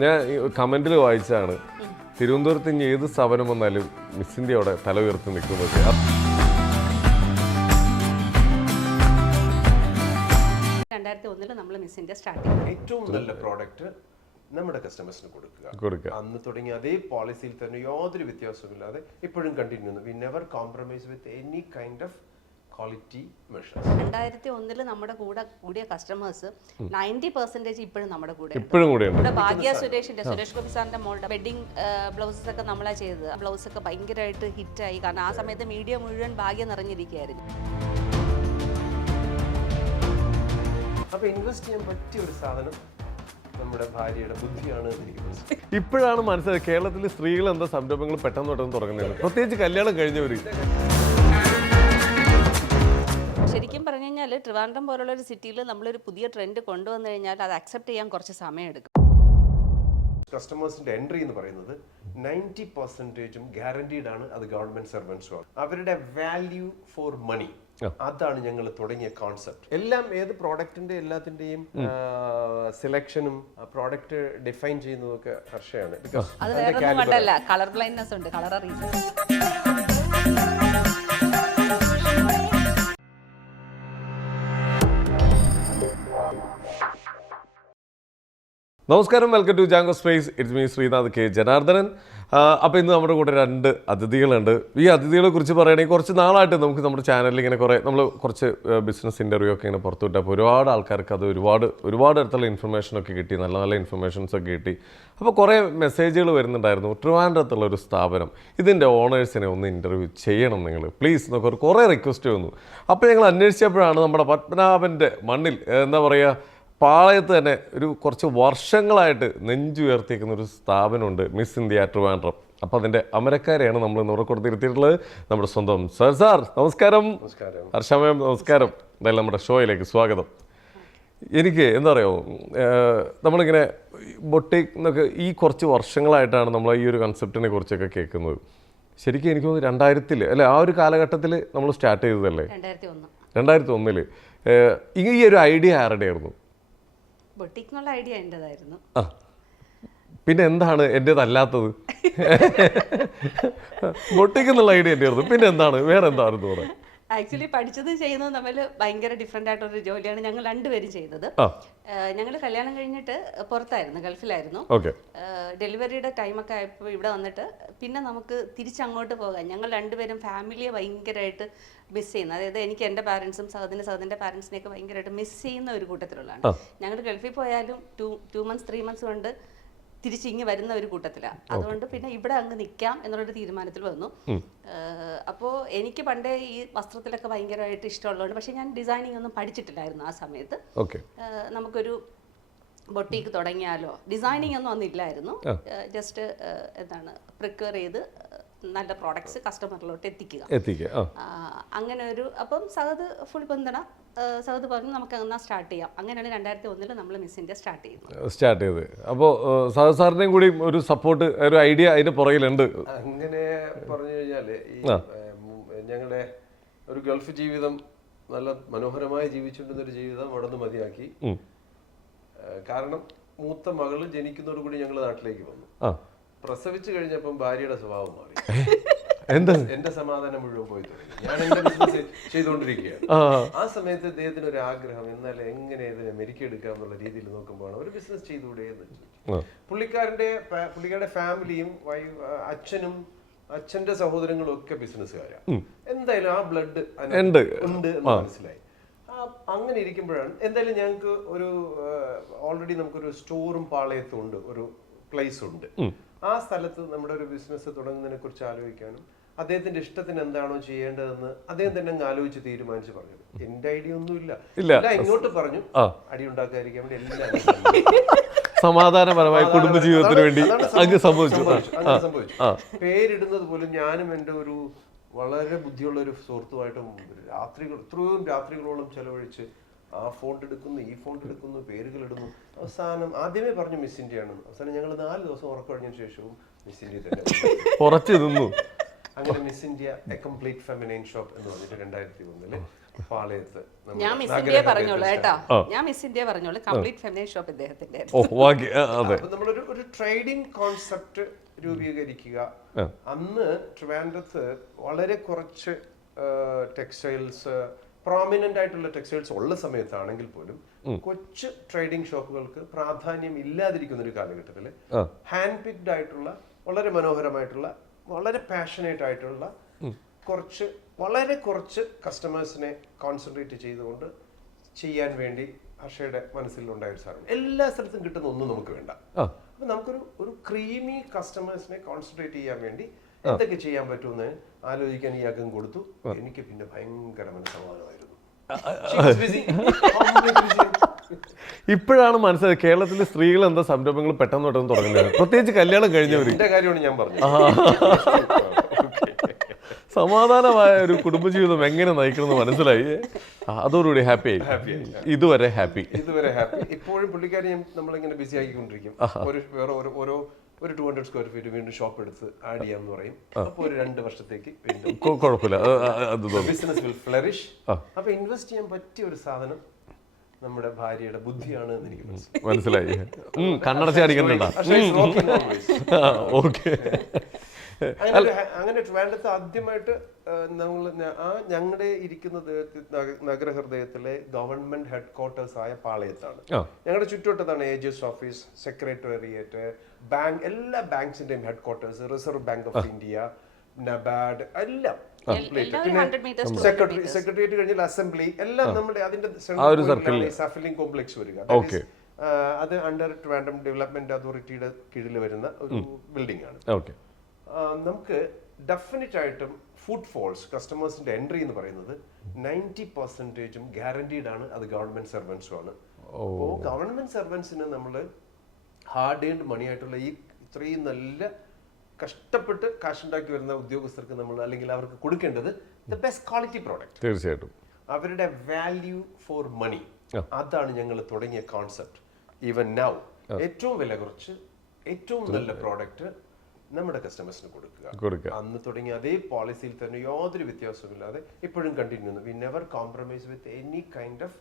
ഞാൻ കമന്റിൽ വായിച്ചാണ് തിരുവനന്തപുരത്ത് ഇനി ഏത് സ്ഥാപനം വന്നാലും മിസ് ഇന്ത്യ അവിടെ തല ഉയർത്തി നിൽക്കുന്നത്. 2001 നമ്മൾ മിസ് ഇന്ത്യ സ്റ്റാർട്ട് ചെയ്തു. ഏറ്റവും നല്ല പ്രോഡക്റ്റ് നമ്മുടെ കസ്റ്റമേഴ്സിന് കൊടുക്കുക. അന്ന് തുടങ്ങി അതേ പോളിസിയിൽ തന്നെ യാതൊരു വ്യത്യാസമില്ലാതെ ഇപ്പോഴും കണ്ടിന്യൂ ചെയ്യുന്നു. We never compromise with any kind of quality measures. 2001 നമ്മുടെ കൂടിയ കസ്റ്റമേഴ്സ് 90% ഇപ്പോഴും നമ്മുടെ കൂടെ ഉണ്ട്. ഭാഗ്യ സുരേഷ് ഗോപി സാറിന്റെ മോളുടെ വെഡിങ് ബ്ലൗസസ് ഒക്കെ നമ്മളാ ചെയ്തത്. ബ്ലൗസ് ഒക്കെ ഭയങ്കരമായിട്ട് ഹിറ്റായി. കാരണം ആ സമയത്ത് മീഡിയ മുഴുവൻ ഭാഗ്യം നിറഞ്ഞിരിക്കുകയായിരുന്നു. അപ്പൊ ഇൻവെസ്റ്റ് ചെയ്യാൻ പറ്റിയ ഒരു സാധനം നമ്മുടെ ഭാര്യയുടെ ബുദ്ധിയാണ്. ഇപ്പോഴാണ് മനസ്സിലായത് കേരളത്തിലെ സ്ത്രീകൾ എന്താ സംരംഭങ്ങൾ പെട്ടെന്ന് തുടങ്ങുന്നത്, പ്രത്യേകിച്ച് കല്യാണം കഴിഞ്ഞവര്. ശരിക്കും പറഞ്ഞു കഴിഞ്ഞാൽ ട്രിവാൻഡ്രം പോലുള്ള ഒരു സിറ്റിയിൽ നമ്മളൊരു പുതിയ ട്രെൻഡ് കൊണ്ടുവന്നു കഴിഞ്ഞാൽ അത് അക്സെപ്റ്റ് ചെയ്യാൻ കുറച്ച് സമയമെടുക്കും. കസ്റ്റമേഴ്സിന്റെ എൻട്രി എന്ന് പറയുന്നത് 90% ഗ്യാരണ്ടീഡ് ആണ്. അത് ഗവൺമെന്റ് സർവൻസും ആണ്. അവരുടെ വാല്യൂ ഫോർ മണി, അതാണ് ഞങ്ങൾ തുടങ്ങിയ കോൺസെപ്റ്റ്. എല്ലാം ഏത് പ്രോഡക്റ്റിന്റെ എല്ലാത്തിന്റെയും സെലക്ഷനും പ്രോഡക്റ്റ് ഡിഫൈൻ ചെയ്യുന്നതൊക്കെ ഹർഷയാണ്. അത് വേറെ കൊണ്ടല്ല, കളർ ബ്ലൈൻഡ്നെസ് ഉണ്ട്, കളർ റീസൺ. നമസ്കാരം, welcome to Jango space. It's me Sreenath K Janardhanan. അപ്പോൾ ഇന്ന് നമ്മുടെ കൂടെ 2 അതിഥികളുണ്ട്. ഈ അതിഥികളെ കുറിച്ച് പറയുകയാണെങ്കിൽ കുറച്ച് നാളായിട്ട് നമുക്ക് നമ്മുടെ ചാനലിൽ ഇങ്ങനെ നമ്മൾ കുറച്ച് ബിസിനസ് ഇൻ്റർവ്യൂ ഒക്കെ ഇങ്ങനെ പുറത്തു വിട്ടപ്പോൾ ഒരുപാട് ആൾക്കാർക്ക് അത് ഒരുപാട് തരത്തിലുള്ള ഇൻഫർമേഷനൊക്കെ കിട്ടി, നല്ല ഇൻഫർമേഷൻസൊക്കെ കിട്ടി. അപ്പോൾ കുറേ മെസ്സേജുകൾ വരുന്നുണ്ടായിരുന്നു. ട്രിവാൻഡ്രത്തുള്ള ഒരു സ്ഥാപനം, ഇതിൻ്റെ ഓണേഴ്സിനെ ഒന്ന് ഇൻ്റർവ്യൂ ചെയ്യണം നിങ്ങൾ പ്ലീസ് എന്നൊക്കെ കുറേ റിക്വസ്റ്റ് വന്നു. അപ്പോൾ ഞങ്ങൾ അന്വേഷിച്ചപ്പോഴാണ് നമ്മുടെ പത്മനാഭൻ്റെ മണ്ണിൽ എന്താ പറയുക, പാളയത്ത് തന്നെ ഒരു കുറച്ച് വർഷങ്ങളായിട്ട് നെഞ്ചുയർത്തിയിരിക്കുന്ന ഒരു സ്ഥാപനമുണ്ട്, മിസ് ഇന്ത്യ ട്രിവാൻഡ്രം. അപ്പോൾ അതിൻ്റെ അമരക്കാരെയാണ് നമ്മൾ ഇന്ന് കൊടുത്തിരുത്തിയിട്ടുള്ളത്, നമ്മുടെ സ്വന്തം സാർ. നമസ്കാരം. ഹർഷമയം നമസ്കാരം. എന്തായാലും നമ്മുടെ ഷോയിലേക്ക് സ്വാഗതം. എനിക്ക് എന്താ പറയുക, നമ്മളിങ്ങനെ ബൊട്ടീക്ക് എന്നൊക്കെ ഈ കുറച്ച് വർഷങ്ങളായിട്ടാണ് നമ്മൾ ഈ ഒരു കൺസെപ്റ്റിനെ കുറിച്ചൊക്കെ കേൾക്കുന്നത്. ശരിക്കും എനിക്ക് തോന്നുന്നു 2000 അല്ലെ, ആ ഒരു കാലഘട്ടത്തിൽ നമ്മൾ സ്റ്റാർട്ട് ചെയ്തതല്ലേ, 2001. ഈ ഒരു ഐഡിയ ആരുടെ ആയിരുന്നു? ബൊട്ടീക്കിനുള്ള ഐഡിയ എൻ്റെതായിരുന്നു. പിന്നെ എന്താണ് എൻ്റേതല്ലാത്തത്? ബൊട്ടീക്ക് എന്നുള്ള ഐഡിയ എൻ്റെ ആയിരുന്നു, പിന്നെ എന്താണ് വേറെ എന്താണെന്ന് പറയാം? ആക്ച്വലി പഠിച്ചത് ചെയ്യുന്നത് തമ്മിൽ ഭയങ്കര ഡിഫറെൻ്റ് ആയിട്ടൊരു ജോലിയാണ് ഞങ്ങൾ രണ്ടുപേരും ചെയ്തത്. ഞങ്ങൾ കല്യാണം കഴിഞ്ഞിട്ട് പുറത്തായിരുന്നു, ഗൾഫിലായിരുന്നു. ഡെലിവറിയുടെ ടൈമൊക്കെ ആയപ്പോൾ ഇവിടെ വന്നിട്ട് പിന്നെ നമുക്ക് തിരിച്ചങ്ങോട്ട് പോകാം. ഞങ്ങൾ രണ്ടുപേരും ഫാമിലിയെ ഭയങ്കരമായിട്ട് മിസ് ചെയ്യുന്നത്. അതായത് എനിക്ക് എൻ്റെ പാരൻസും സഹദിൻ്റെ പാരൻസിനെയൊക്കെ ഭയങ്കരമായിട്ട് മിസ് ചെയ്യുന്ന ഒരു കൂട്ടത്തിലുള്ളതാണ്. ഞങ്ങൾ ഗൾഫിൽ പോയാലും 2 months 3 months കൊണ്ട് തിരിച്ചിങ്ങി വരുന്ന ഒരു കൂട്ടത്തിലാണ്. അതുകൊണ്ട് പിന്നെ ഇവിടെ അങ്ങ് നിൽക്കാം എന്നുള്ളൊരു തീരുമാനത്തിൽ വന്നു. അപ്പോൾ എനിക്ക് പണ്ടേ ഈ വസ്ത്രത്തിലൊക്കെ ഭയങ്കരമായിട്ട് ഇഷ്ടമുള്ളതുകൊണ്ട്, പക്ഷേ ഞാൻ ഡിസൈനിങ് ഒന്നും പഠിച്ചിട്ടില്ലായിരുന്നു ആ സമയത്ത്. നമുക്കൊരു ബൊട്ടീക്ക് തുടങ്ങിയാലോ, ഡിസൈനിങ് ഒന്നും ഇല്ലായിരുന്നു. ജസ്റ്റ് പ്രിക്വയർ ചെയ്ത് നല്ല പ്രോഡക്ട്സ് കസ്റ്റമറിലോട്ട് എത്തിക്കുക. അങ്ങനെ ഒരു അപ്പം സഹദ് ഫുൾ ബന്ധന സഹദ് പറഞ്ഞു നമുക്ക് എന്നാൽ സ്റ്റാർട്ട് ചെയ്യാം. അങ്ങനെയാണ് 2001 നമ്മൾ മിസ് ഇന്ത്യ സ്റ്റാർട്ട് ചെയ്തത്. അപ്പോൾ സഹദ് സാറിൻ്റെയും കൂടി ഒരു സപ്പോർട്ട്, ഒരു ഐഡിയ അതിന്റെ പുറകിലുണ്ട്. അങ്ങനെ പറഞ്ഞു കഴിഞ്ഞാൽ ഈ ഞങ്ങളുടെ ഒരു ഗൾഫ് ജീവിതം നല്ല മനോഹരമായി ജീവിച്ചുകൊണ്ടിരുന്നൊരു ജീവിതം അവിടെ നിന്ന് മതിയാക്കി. കാരണം മൂത്ത മകള് ജനിക്കുന്നതോടുകൂടി ഞങ്ങൾ നാട്ടിലേക്ക് വന്നു. പ്രസവിച്ചു കഴിഞ്ഞപ്പം ഭാര്യയുടെ സ്വഭാവം മാറി. എന്റെ സമാധാനം മുഴുവൻ പോയി തുടങ്ങി. ഞാൻ എന്റെ ബിസിനസ് ചെയ്തുകൊണ്ടിരിക്കുകയാണ്. ആ സമയത്ത് ഇദ്ദേഹത്തിന് ഒരു ആഗ്രഹം, എന്നാൽ എങ്ങനെ ഇതിനെ മെരുക്കിയെടുക്കാം എന്നുള്ള രീതിയിൽ നോക്കുമ്പോൾ ഒരു ബിസിനസ് ചെയ്തുകൂടെ എന്ന് ചോദിച്ചു. പുള്ളിക്കാരുടെ ഫാമിലിയും അച്ഛന്റെ സഹോദരങ്ങളും ഒക്കെ ബിസിനസ്സുകാരാണ്. എന്തായാലും ആ ബ്ലഡ് ഉണ്ട് എന്ന് മനസ്സിലായി. അങ്ങനെ ഇരിക്കുമ്പോഴാണ് എന്തായാലും ഞങ്ങൾക്ക് ഒരു ഓൾറെഡി നമുക്കൊരു സ്റ്റോറും പാളയത്തും ഉണ്ട്, ഒരു പ്ലേസ് ഉണ്ട്. ആ സ്ഥലത്ത് നമ്മുടെ ഒരു ബിസിനസ് തുടങ്ങുന്നതിനെ കുറിച്ച് ആലോചിക്കാനും അദ്ദേഹത്തിന്റെ ഇഷ്ടത്തിന് എന്താണോ ചെയ്യേണ്ടതെന്ന് അദ്ദേഹം തന്നെ അങ്ങ് ആലോചിച്ച് തീരുമാനിച്ച് പറഞ്ഞത്. എന്റെ ഐഡിയ ഒന്നുമില്ല, ഇങ്ങോട്ട് പറഞ്ഞു അടി ഉണ്ടാക്കാതിരിക്കാൻ വേണ്ടി എല്ലാം സമാധാനപരമായ കുടുംബജീവിതത്തിന് വേണ്ടി അങ്ങ് സംഭവിച്ചു. പേരിടുന്നത് പോലും ഞാനും എൻ്റെ ഒരു വളരെ ബുദ്ധിയുള്ള ഒരു സുഹൃത്തുമായിട്ടും ഇത്രയും രാത്രികളോളം ചെലവഴിച്ച് ആ ഫോണ്ട് എടുക്കുന്നു, ഈ ഫോണ്ട് എടുക്കുന്നു, പേരുകൾ ഇടുന്നു. അവസാനം ആദ്യമേ പറഞ്ഞു മിസ് ഇന്ത്യ ആണെന്ന്. അവസാനം ഞങ്ങൾ 4 ദിവസം ഉറക്കം കഴിഞ്ഞതിന് ശേഷവും മിസ് ഇന്ത്യ തന്നെ. അങ്ങനെ miss India A complete feminine shop എന്ന് പറഞ്ഞിട്ട് 2001 പാളയത്ത് ഞാൻ മിസ് ഇന്ത്യ പറഞ്ഞോളൂ കേട്ടോ, ഞാൻ മിസ് ഇന്ത്യ പറഞ്ഞോളൂ. കംപ്ലീറ്റ് ഫെമിനിൻ ഷോപ്പ് ഇദ്ദേഹത്തിന്റെ. നമ്മളൊരു ട്രേഡിംഗ് കോൺസെപ്റ്റ് രൂപീകരിക്കുക. അന്ന് ട്രിവാൻഡ്രത്ത് വളരെ കുറച്ച് ടെക്സ്റ്റൈൽസ്, പ്രോമിനന്റ് ആയിട്ടുള്ള ടെക്സ്റ്റൈൽസ് ഉള്ള സമയത്താണെങ്കിൽ പോലും കൊച്ചു ട്രേഡിംഗ് ഷോപ്പുകൾക്ക് പ്രാധാന്യം ഇല്ലാതിരിക്കുന്ന ഒരു കാലഘട്ടത്തിൽ ഹാൻഡ് പിക്ഡ് ആയിട്ടുള്ള, വളരെ മനോഹരമായിട്ടുള്ള, വളരെ പാഷനേറ്റ് ആയിട്ടുള്ള വളരെ കുറച്ച് കസ്റ്റമേഴ്സിനെ കോൺസെൻട്രേറ്റ് ചെയ്തുകൊണ്ട് ചെയ്യാൻ വേണ്ടി ഹർഷയുടെ മനസ്സിലുണ്ടായ ഒരു സാധനം. എല്ലാ സ്ഥലത്തും കിട്ടുന്ന ഒന്നും നമുക്ക് വേണ്ട. അപ്പൊ നമുക്കൊരു ക്രീമി കസ്റ്റമേഴ്സിനെ കോൺസെൻട്രേറ്റ് ചെയ്യാൻ വേണ്ടി എന്തൊക്കെ ചെയ്യാൻ പറ്റുമെന്ന് ആലോചിക്കാൻ ഈ അകം കൊടുത്തു. എനിക്ക് പിന്നെ ഭയങ്കര മനസ്സമാധാനമായിരുന്നു. ഇപ്പോഴാണ് മനസ്സിലായത് കേരളത്തിലെ സ്ത്രീകൾ എന്താ സംരംഭങ്ങൾ പെട്ടെന്ന് തുടങ്ങുന്നത്, പ്രത്യേകിച്ച് കല്യാണം കഴിഞ്ഞവർ. എന്റെ കാര്യമാണ് ഞാൻ പറഞ്ഞത്. സമാധാനമായ ഒരു കുടുംബജീവിതം എങ്ങനെ നയിക്കണമെന്ന് മനസ്സിലായി. അതോടുകൂടി ഹാപ്പി ആയി. ഇതുവരെ ഹാപ്പി. ഇപ്പോഴും പുള്ളിക്കാരി നമ്മളിങ്ങനെ ബിസി ആക്കിക്കൊണ്ടിരിക്കും. ഒരു 200 സ്ക്വയർ ഫീറ്റ് വീണ്ടും ഷോപ്പ് എടുത്ത് ആഡ് ചെയ്യാന്ന് പറയും. അപ്പൊ ഒരു 2 വർഷത്തേക്ക് കുഴപ്പമില്ല, ബിസിനസ് വിൽ ഫ്ലറിഷ്. അപ്പൊ ഇൻവെസ്റ്റ് ചെയ്യാൻ പറ്റിയ ഒരു സാധനം നമ്മുടെ ഭാര്യയുടെ ബുദ്ധിയാണ് എന്ന് എനിക്ക് മനസ്സിലായി. കണ്ണടച്ച് അടിക്കണ്ട. ഓക്കെ. അങ്ങനെ ട്രിവാൻഡ്രത്ത് ആദ്യമായിട്ട് ഞങ്ങളുടെ ഇരിക്കുന്നത് നഗരഹൃദയത്തിലെ ഗവൺമെന്റ് ഹെഡ് ക്വാർട്ടേഴ്സ് ആയ പാളയത്താണ്. ഞങ്ങളുടെ ചുറ്റുവട്ടത്താണ് AGS ഓഫീസ്, സെക്രട്ടേറിയറ്റ്, ബാങ്ക്, എല്ലാ ബാങ്ക്സിന്റെയും headquarters, Reserve Bank of India, NABARD, എല്ലാം. സെക്രട്ടേറിയറ്റ് കഴിഞ്ഞാൽ അസംബ്ലി, എല്ലാം നമ്മുടെ അതിന്റെ സാഫലിംഗ് കോംപ്ലക്സ് വരിക. അത് അണ്ടർ ട്രിവാൻഡ്രം ഡെവലപ്മെന്റ് അതോറിറ്റിയുടെ കീഴിൽ വരുന്ന ഒരു ബിൽഡിംഗ് ആണ്. നമുക്ക് ഡെഫിനറ്റ് ആയിട്ടും ഫുഡ് ഫോൾസ്, കസ്റ്റമേഴ്സിന്റെ എൻട്രി എന്ന് പറയുന്നത് 90% ഗ്യാരണ്ടീഡ് ആണ്. അത് ഗവൺമെന്റ് സർവൻസും ആണ്. അപ്പോൾ ഗവൺമെന്റ് സർവൻസിന് നമ്മൾ ഹാർഡ് ഏൺഡ് മണി ആയിട്ടുള്ള ഈ ഇത്രയും നല്ല കഷ്ടപ്പെട്ട് കാശുണ്ടാക്കി വരുന്ന ഉദ്യോഗസ്ഥർക്ക് നമ്മൾ, അല്ലെങ്കിൽ അവർക്ക് കൊടുക്കേണ്ടത് ദ ബെസ്റ്റ് ക്വാളിറ്റി പ്രോഡക്റ്റ്. തീർച്ചയായിട്ടും അവരുടെ വാല്യൂ ഫോർ മണി, അതാണ് ഞങ്ങൾ തുടങ്ങിയ കോൺസെപ്റ്റ്. ഈവൻ നൗ ഏറ്റവും വില കുറച്ച് ഏറ്റവും നല്ല പ്രോഡക്റ്റ് നമ്മുടെ കസ്റ്റമേഴ്സിന് കൊടുക്കുക. അന്ന് തുടങ്ങിയ അതേ പോളിസിയിൽ തന്നെ യാതൊരു വ്യത്യാസമില്ലാതെ ഇപ്പോഴും കണ്ടിന്യൂ ചെയ്യുന്നു. We never compromise with any kind of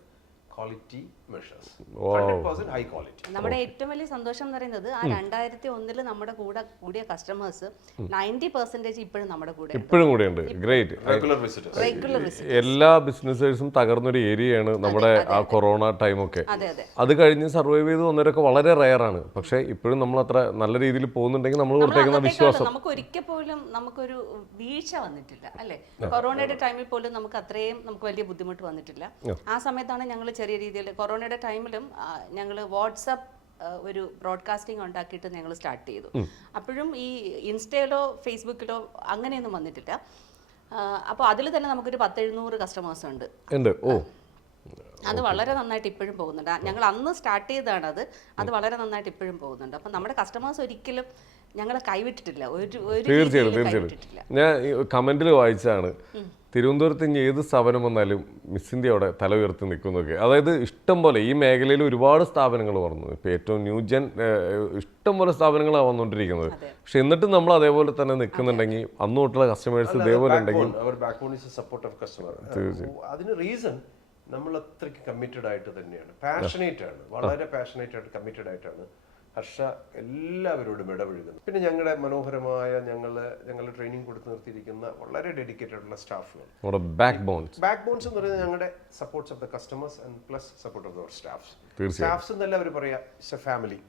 quality measures. 100% high quality. നമ്മുടെ ഏറ്റവും വലിയ സന്തോഷം എന്ന് പറയുന്നത് ആ 2001 നമ്മുടെ കൂടെ കൂടിയ കസ്റ്റമേഴ്സ് 90% ഇപ്പോഴും നമ്മുടെ കൂടെ ഉണ്ട്. ഗ്രേറ്റ്. Regular visitors. എല്ലാ ബിസിനസ്സേഴ്സും തകർന്നൊരു ഏരിയയാണ് നമ്മുടെ ആ കൊറോണ ടൈമൊക്കെ. അത് കഴിഞ്ഞ് സർവൈവ് ചെയ്ത് വന്നവരൊക്കെ വളരെ റയർ ആണ്. പക്ഷെ ഇപ്പോഴും നമ്മൾ അത്ര നല്ല രീതിയിൽ പോകുന്നുണ്ടെങ്കിൽ നമ്മൾ കൊടുത്തേക്കുന്ന വിശ്വാസം, നമുക്ക് ഒരിക്കൽ പോലും നമുക്കൊരു വീഴ്ച വന്നിട്ടില്ല അല്ലെ. കൊറോണയുടെ ടൈമിൽ പോലും നമുക്ക് അത്രയും വലിയ ബുദ്ധിമുട്ട് വന്നിട്ടില്ല. ആ സമയത്താണ് ഞങ്ങൾ ചെറിയ രീതിയിൽ, കൊറോണയുടെ ടൈമിലും ഞങ്ങൾ വാട്സാപ്പ് ഒരു ബ്രോഡ്കാസ്റ്റിംഗ് ഉണ്ടാക്കിയിട്ട് ഞങ്ങൾ സ്റ്റാർട്ട് ചെയ്തു. അപ്പോഴും ഈ ഇൻസ്റ്റയിലോ ഫേസ്ബുക്കിലോ അങ്ങനെയൊന്നും വന്നിട്ടില്ല. അപ്പോൾ അതിൽ തന്നെ നമുക്കൊരു 10-700 കസ്റ്റമേഴ്സ് ഉണ്ട്. അത് വളരെ നന്നായിട്ട് ഇപ്പോഴും പോകുന്നുണ്ട്. ഞങ്ങൾ അന്ന് സ്റ്റാർട്ട് ചെയ്തതാണ് അത് വളരെ നന്നായിട്ട് ഇപ്പോഴും പോകുന്നുണ്ട്. അപ്പം നമ്മുടെ കസ്റ്റമേഴ്സ് ഒരിക്കലും ഞങ്ങളെ കൈവിട്ടിട്ടില്ല. തീർച്ചയായിട്ടും. ഞാൻ കമന്റിൽ വായിച്ചാണ്, തിരുവനന്തപുരത്ത് ഇനി ഏത് സ്ഥാപനം വന്നാലും മിസ് ഇന്ത്യ അവിടെ തല ഉയർത്തി നിൽക്കുന്നൊക്കെ. അതായത് ഇഷ്ടം പോലെ ഈ മേഖലയിൽ ഒരുപാട് സ്ഥാപനങ്ങൾ വന്നു. ഇപ്പോൾ ഏറ്റവും ന്യൂജൻ ഇഷ്ടം പോലെ സ്ഥാപനങ്ങളാണ് വന്നുകൊണ്ടിരിക്കുന്നത്. പക്ഷെ എന്നിട്ടും നമ്മൾ അതേപോലെ തന്നെ നിൽക്കുന്നുണ്ടെങ്കിൽ, അന്ന് തൊട്ടുള്ള കസ്റ്റമേഴ്സ് ഇതേപോലെ ഉണ്ടെങ്കിൽ, അതിന് റീസൺ നമ്മൾ അത്രയ്ക്ക് കമ്മിറ്റഡ് ആയിട്ട് തന്നെയാണ്, പാഷനേറ്റ് ആണ്, വളരെ പാഷനേറ്റ് ആയിട്ട് കമ്മിറ്റഡ് ആയിട്ടാണ് ഹർഷ എല്ലാവരോടും ഇടപഴകുന്നത്. പിന്നെ ഞങ്ങളുടെ മനോഹരമായ ഞങ്ങൾ ട്രെയിനിങ് കൊടുത്ത് നിർത്തിയിരിക്കുന്ന വളരെ ഡെഡിക്കേറ്റഡ് ഉള്ള സ്റ്റാഫുകൾ, ബാക്ക് ബോൺസ് എന്ന് പറയുന്നത് ഞങ്ങളുടെ supports of the customers and plus support of the staffs. Staffs എന്നല്ല അവർ പറയാ, it's A family,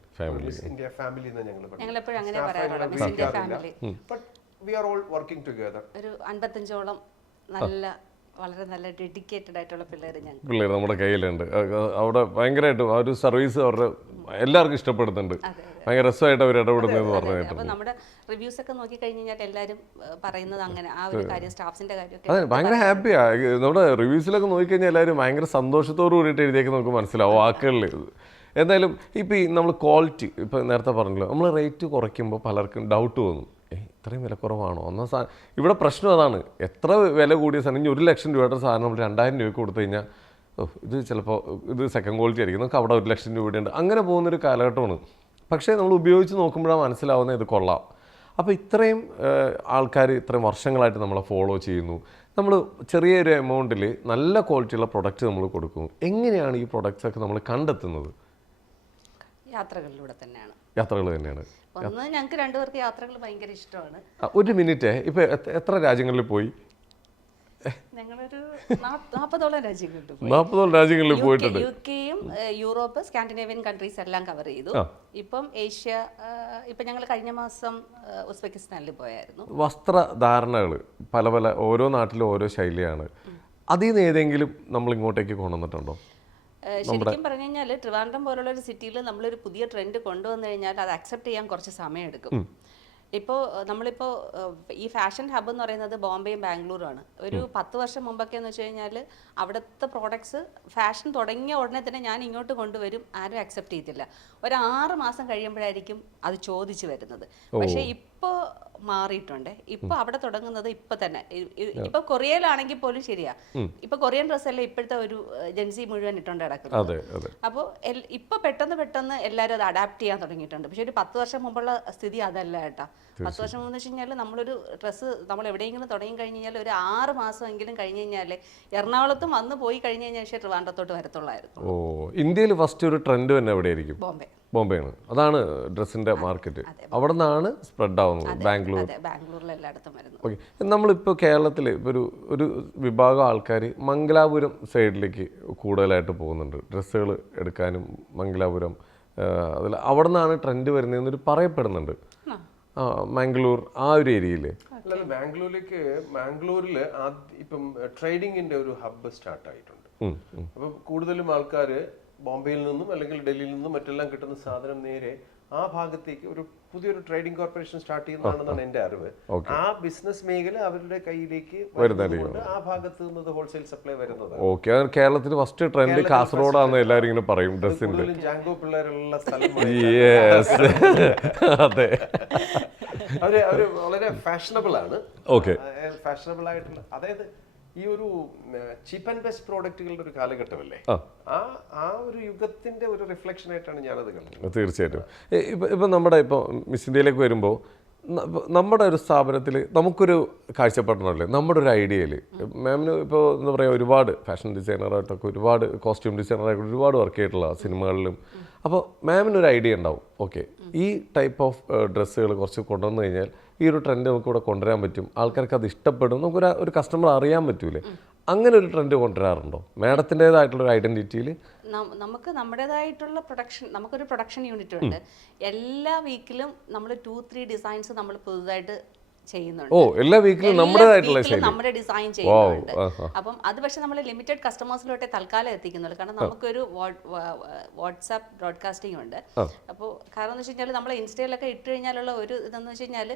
India family എന്ന് ഞങ്ങൾ പറയാം. But we are all working together. ഒരു 55ഓളം വളരെ നല്ല ഡെഡിക്കേറ്റഡ് ആയിട്ടുള്ള പിള്ളേർ നമ്മുടെ കയ്യിലുണ്ട്. അവിടെ ഭയങ്കരമായിട്ടും ആ ഒരു സർവീസ് അവരുടെ എല്ലാവർക്കും ഇഷ്ടപ്പെടുന്നുണ്ട്. ഭയങ്കര രസമായിട്ട് അവർ ഇടപെടുന്നതെന്ന് പറഞ്ഞു. അപ്പോൾ നമ്മുടെ റിവ്യൂസ് ഒക്കെ നോക്കി കഴിഞ്ഞാൽ എല്ലാവരും പറയുന്നത് അങ്ങനെ, ആ ഒരു കാര്യം, സ്റ്റാഫ്സിന്റെ കാര്യമൊക്കെ. അതെ, ഭയങ്കര ഹാപ്പിയാണ്. നമ്മുടെ റിവ്യൂസിലൊക്കെ നോക്കിക്കഴിഞ്ഞാൽ എല്ലാവരും ഭയങ്കര സന്തോഷത്തോടു കൂടിയിട്ട് എഴുതിയൊക്കെ നമുക്ക് മനസ്സിലാവും വാക്കുകളിൽ. എന്തായാലും ഇപ്പോൾ ഈ നമ്മൾ ക്വാളിറ്റി, ഇപ്പോൾ നേരത്തെ പറഞ്ഞല്ലോ, നമ്മൾ റേറ്റ് കുറയ്ക്കുമ്പോൾ പലർക്കും ഡൗട്ട് തോന്നും, ഇത്രയും വില കുറവാണോ ഒന്നാം സാധനം. ഇവിടെ പ്രശ്നം അതാണ്, എത്ര വില കൂടിയ സാധനം, ഇനി 1,00,000 രൂപയുടെ സാധനം നമ്മൾ 2,000 രൂപയ്ക്ക് കൊടുത്തു കഴിഞ്ഞാൽ ഇത് ചിലപ്പോൾ ഇത് സെക്കൻഡ് ക്വാളിറ്റി ആയിരിക്കും, നമുക്ക് അവിടെ 1,00,000 രൂപയുണ്ട്, അങ്ങനെ പോകുന്നൊരു കാലഘട്ടമാണ്. പക്ഷേ നമ്മൾ ഉപയോഗിച്ച് നോക്കുമ്പോഴാണ് മനസ്സിലാവുന്നത് ഇത് കൊള്ളാം. അപ്പോൾ ഇത്രയും ആൾക്കാർ ഇത്രയും വർഷങ്ങളായിട്ട് നമ്മളെ ഫോളോ ചെയ്യുന്നു, നമ്മൾ ചെറിയൊരു എമൗണ്ടിൽ നല്ല ക്വാളിറ്റിയുള്ള പ്രൊഡക്റ്റ് നമ്മൾ കൊടുക്കും. എങ്ങനെയാണ് ഈ പ്രൊഡക്ട്സ് ഒക്കെ നമ്മൾ കണ്ടെത്തുന്നത്? യാത്രകളിലൂടെ തന്നെയാണ്. യാത്രകൾ തന്നെയാണ്. ഒന്ന് ഞങ്ങൾക്ക് രണ്ടുപേർക്ക് യാത്രകൾ ഭയങ്കര ഇഷ്ടമാണ്. ഒരു മിനിറ്റ്, ഇപ്പോൾ എത്ര രാജ്യങ്ങളിൽ പോയി? ഞങ്ങളൊരു 40ഓളം രാജ്യങ്ങളിൽ പോയി. 40ഓളം രാജ്യങ്ങളിൽ പോയിട്ടുണ്ട്. UK-യും യൂറോപ്പ്, സ്കാൻഡിനേവിയൻ കൺട്രീസ് എല്ലാം കവർ ചെയ്തു. ഇപ്പം ഏഷ്യ, ഇപ്പം ഞങ്ങൾ കഴിഞ്ഞ മാസം ഉസ്ബെക്കിസ്ഥാനിൽ പോയായിരുന്നു. വസ്ത്രധാരണകൾ പല പല ഓരോ നാട്ടിലും ഓരോ ശൈലിയാണ്. അതിൽ നിന്ന് ഏതെങ്കിലും നമ്മൾ ഇങ്ങോട്ടേക്ക് കൊണ്ടുവന്നിട്ടുണ്ടോ? ശരിക്കും പറഞ്ഞു കഴിഞ്ഞാൽ ട്രിവാൻഡ്രം പോലുള്ള ഒരു സിറ്റിയിൽ നമ്മളൊരു പുതിയ ട്രെൻഡ് കൊണ്ടുവന്നു കഴിഞ്ഞാൽ അത് അക്സെപ്റ്റ് ചെയ്യാൻ കുറച്ച് സമയമെടുക്കും. നമ്മളിപ്പോൾ ഈ ഫാഷൻ ഹബ്ബ് എന്ന് പറയുന്നത് ബോംബെയും ബാംഗ്ലൂരുമാണ്. ഒരു 10 വർഷം മുമ്പൊക്കെ എന്ന് വെച്ച് കഴിഞ്ഞാൽ അവിടുത്തെ പ്രോഡക്ട്സ് ഫാഷൻ തുടങ്ങിയ ഉടനെ തന്നെ ഞാൻ ഇങ്ങോട്ട് കൊണ്ടുവരും, ആരും അക്സെപ്റ്റ് ചെയ്തില്ല. ഒരു 6 മാസം കഴിയുമ്പോഴായിരിക്കും അത് ചോദിച്ചു വരുന്നത്. പക്ഷേ ഇപ്പോൾ മാറിയിട്ടുണ്ട്. ഇപ്പൊ അവിടെ തുടങ്ങുന്നത് ഇപ്പൊ തന്നെ. ഇപ്പൊ കൊറിയയിലാണെങ്കിൽ പോലും ശരിയാ, ഇപ്പൊ കൊറിയൻ ഡ്രസ് അല്ലേ ഇപ്പോഴത്തെ ഒരു ജെൻസി മുഴുവൻ ഇട്ടുകൊണ്ട് നടക്കുന്നത്. അപ്പോൾ ഇപ്പൊ പെട്ടെന്ന് എല്ലാവരും അത് അഡാപ്റ്റ് ചെയ്യാൻ തുടങ്ങിയിട്ടുണ്ട്. പക്ഷെ ഒരു 10 വർഷം മുമ്പുള്ള സ്ഥിതി അതല്ല കേട്ടാ. 10 വർഷം മുമ്പ് വെച്ച് കഴിഞ്ഞാൽ നമ്മളൊരു ഡ്രസ്സ് നമ്മൾ എവിടെയെങ്കിലും തുടങ്ങി കഴിഞ്ഞ് കഴിഞ്ഞാൽ ഒരു 6 മാസമെങ്കിലും കഴിഞ്ഞ് കഴിഞ്ഞാൽ എറണാകുളത്തും വന്ന് പോയി കഴിഞ്ഞ് കഴിഞ്ഞാൽ പക്ഷേ ട്രിവാൻഡ്രത്തോട്ട് വരത്തുള്ളായിരുന്നു. ഇന്ത്യയിൽ ഫസ്റ്റ് ഒരു ട്രെൻഡ് തന്നെ എവിടെയായിരിക്കും? ബോംബെയാണ്. അതാണ് ഡ്രസ്സിന്റെ മാർക്കറ്റ്. അവിടെ നിന്നാണ് സ്പ്രെഡ് ആവുന്നത്. ബാംഗ്ലൂരിൽ എല്ലായിടത്തും വരുന്നത്. ഓക്കെ, നമ്മളിപ്പോൾ കേരളത്തിൽ ഒരു വിഭാഗം ആൾക്കാർ മംഗലാപുരം സൈഡിലേക്ക് കൂടുതലായിട്ട് പോകുന്നുണ്ട് ഡ്രസ്സുകൾ എടുക്കാനും. മംഗലാപുരം അതിൽ അവിടെ നിന്നാണ് ട്രെൻഡ് വരുന്നതെന്നൊരു പറയപ്പെടുന്നുണ്ട്. മാംഗ്ലൂർ ആ ഒരു ഏരിയയിൽ. മാംഗ്ലൂരിൽ ഇപ്പം ട്രേഡിങ്ങിന്റെ ഒരു ഹബ്ബ് സ്റ്റാർട്ട് ആയിട്ടുണ്ട്. അപ്പം കൂടുതലും ആൾക്കാർ ബോംബെയിൽ നിന്നും അല്ലെങ്കിൽ ഡൽഹിയിൽ നിന്നും മറ്റെല്ലാം കിട്ടുന്ന സാധനം നേരെ ആ ഭാഗത്തേക്ക് ഒരു പുതിയൊരു ട്രേഡിംഗ് കോർപ്പറേഷൻ സ്റ്റാർട്ട് ചെയ്യുന്നതാണെന്നാണ് എന്റെ അറിവ്. ആ ബിസിനസ് മേഖല അവരുടെ കയ്യിലേക്ക് വരുന്നതുകൊണ്ട് ആ ഭാഗത്ത് നിന്ന് ഹോൾസെയിൽ സപ്ലൈ വരുന്നത്. ഓക്കെ, കേരളത്തിൽ ഫസ്റ്റ് ട്രെൻഡ് കാസർഗോഡാന്ന് എല്ലാവരും ഇങ്ങനെ പറയും. ഡ്രസ്സിന്റെ ജാങ്കോ പിള്ളേരുള്ള സ്ഥലം. അതെ, അവര് വളരെ ഫാഷനബിൾ ആണ്. ഓക്കെ, ഫാഷനബിൾ ആയിട്ടുള്ള, അതായത് ഈ ഒരു ചീപ്പ് ആൻഡ് ബെസ്റ്റ് പ്രോഡക്റ്റുകളുടെ ഒരു കാലഘട്ടമല്ലേ, ആ ഒരു യുഗത്തിന്റെ ഒരു റിഫ്ലക്ഷൻ ആയിട്ടാണ് ഞാനത് കണ്ടത്. തീർച്ചയായിട്ടും. ഇപ്പം നമ്മുടെ ഇപ്പോൾ മിസ് ഇന്ത്യയിലേക്ക് വരുമ്പോൾ നമ്മുടെ ഒരു സ്ഥാപനത്തിൽ നമുക്കൊരു കാഴ്ചപ്പാടുണ്ടല്ലേ, നമ്മുടെ ഒരു ഐഡിയയിൽ മാമിന് ഇപ്പോൾ എന്താ പറയുക, ഒരുപാട് ഫാഷൻ ഡിസൈനറായിട്ടൊക്കെ ഒരുപാട് കോസ്റ്റ്യൂം ഡിസൈനറായിട്ട് ഒരുപാട് വർക്ക് ചെയ്തിട്ടുള്ള സിനിമകളിലും. അപ്പോൾ മാമിനൊരു ഐഡിയ ഉണ്ടാവും, ഓക്കെ ഈ ടൈപ്പ് ഓഫ് ഡ്രസ്സുകൾ കുറച്ച് കൊണ്ടുവന്നു കഴിഞ്ഞാൽ ഈ ഒരു ട്രെൻഡ് നമുക്ക് ഇവിടെ കൊണ്ടുവരാൻ പറ്റും, ആൾക്കാർക്ക് അത് ഇഷ്ടപ്പെടും, നമുക്കൊരു കസ്റ്റമർ അറിയാൻ പറ്റൂലേ. അങ്ങനെ ഒരു ട്രെൻഡ് കൊണ്ടുവരാറുണ്ടോ മാഡത്തിൻ്റെതായിട്ടുള്ള ഒരു ഐഡന്റിറ്റിയിൽ? നമുക്ക് നമ്മുടേതായിട്ടുള്ള നമുക്കൊരു പ്രൊഡക്ഷൻ യൂണിറ്റ് ഉണ്ട്. എല്ലാ വീക്കിലും നമ്മൾ 2-3 ഡിസൈൻസ് നമ്മൾ പുതുതായിട്ട് ചെയ്യുന്നുണ്ട്. എല്ലാ വീക്കിലും നമ്മുടെ ഡിസൈൻ ചെയ്യുന്നുണ്ട്. അപ്പം അത് പക്ഷെ നമ്മൾ ലിമിറ്റഡ് കസ്റ്റമേഴ്സിലോട്ടെ തൽക്കാലം എത്തിക്കുന്നുള്ളൂ. കാരണം നമുക്കൊരു വാട്സാപ്പ് ബ്രോഡ്കാസ്റ്റിംഗ് ഉണ്ട്. അപ്പോൾ കാരണം എന്ന് വെച്ച് കഴിഞ്ഞാൽ നമ്മൾ ഇൻസ്റ്റയിലൊക്കെ ഇട്ട് കഴിഞ്ഞാലുള്ള ഒരു ഇതെന്ന് വെച്ച് കഴിഞ്ഞാൽ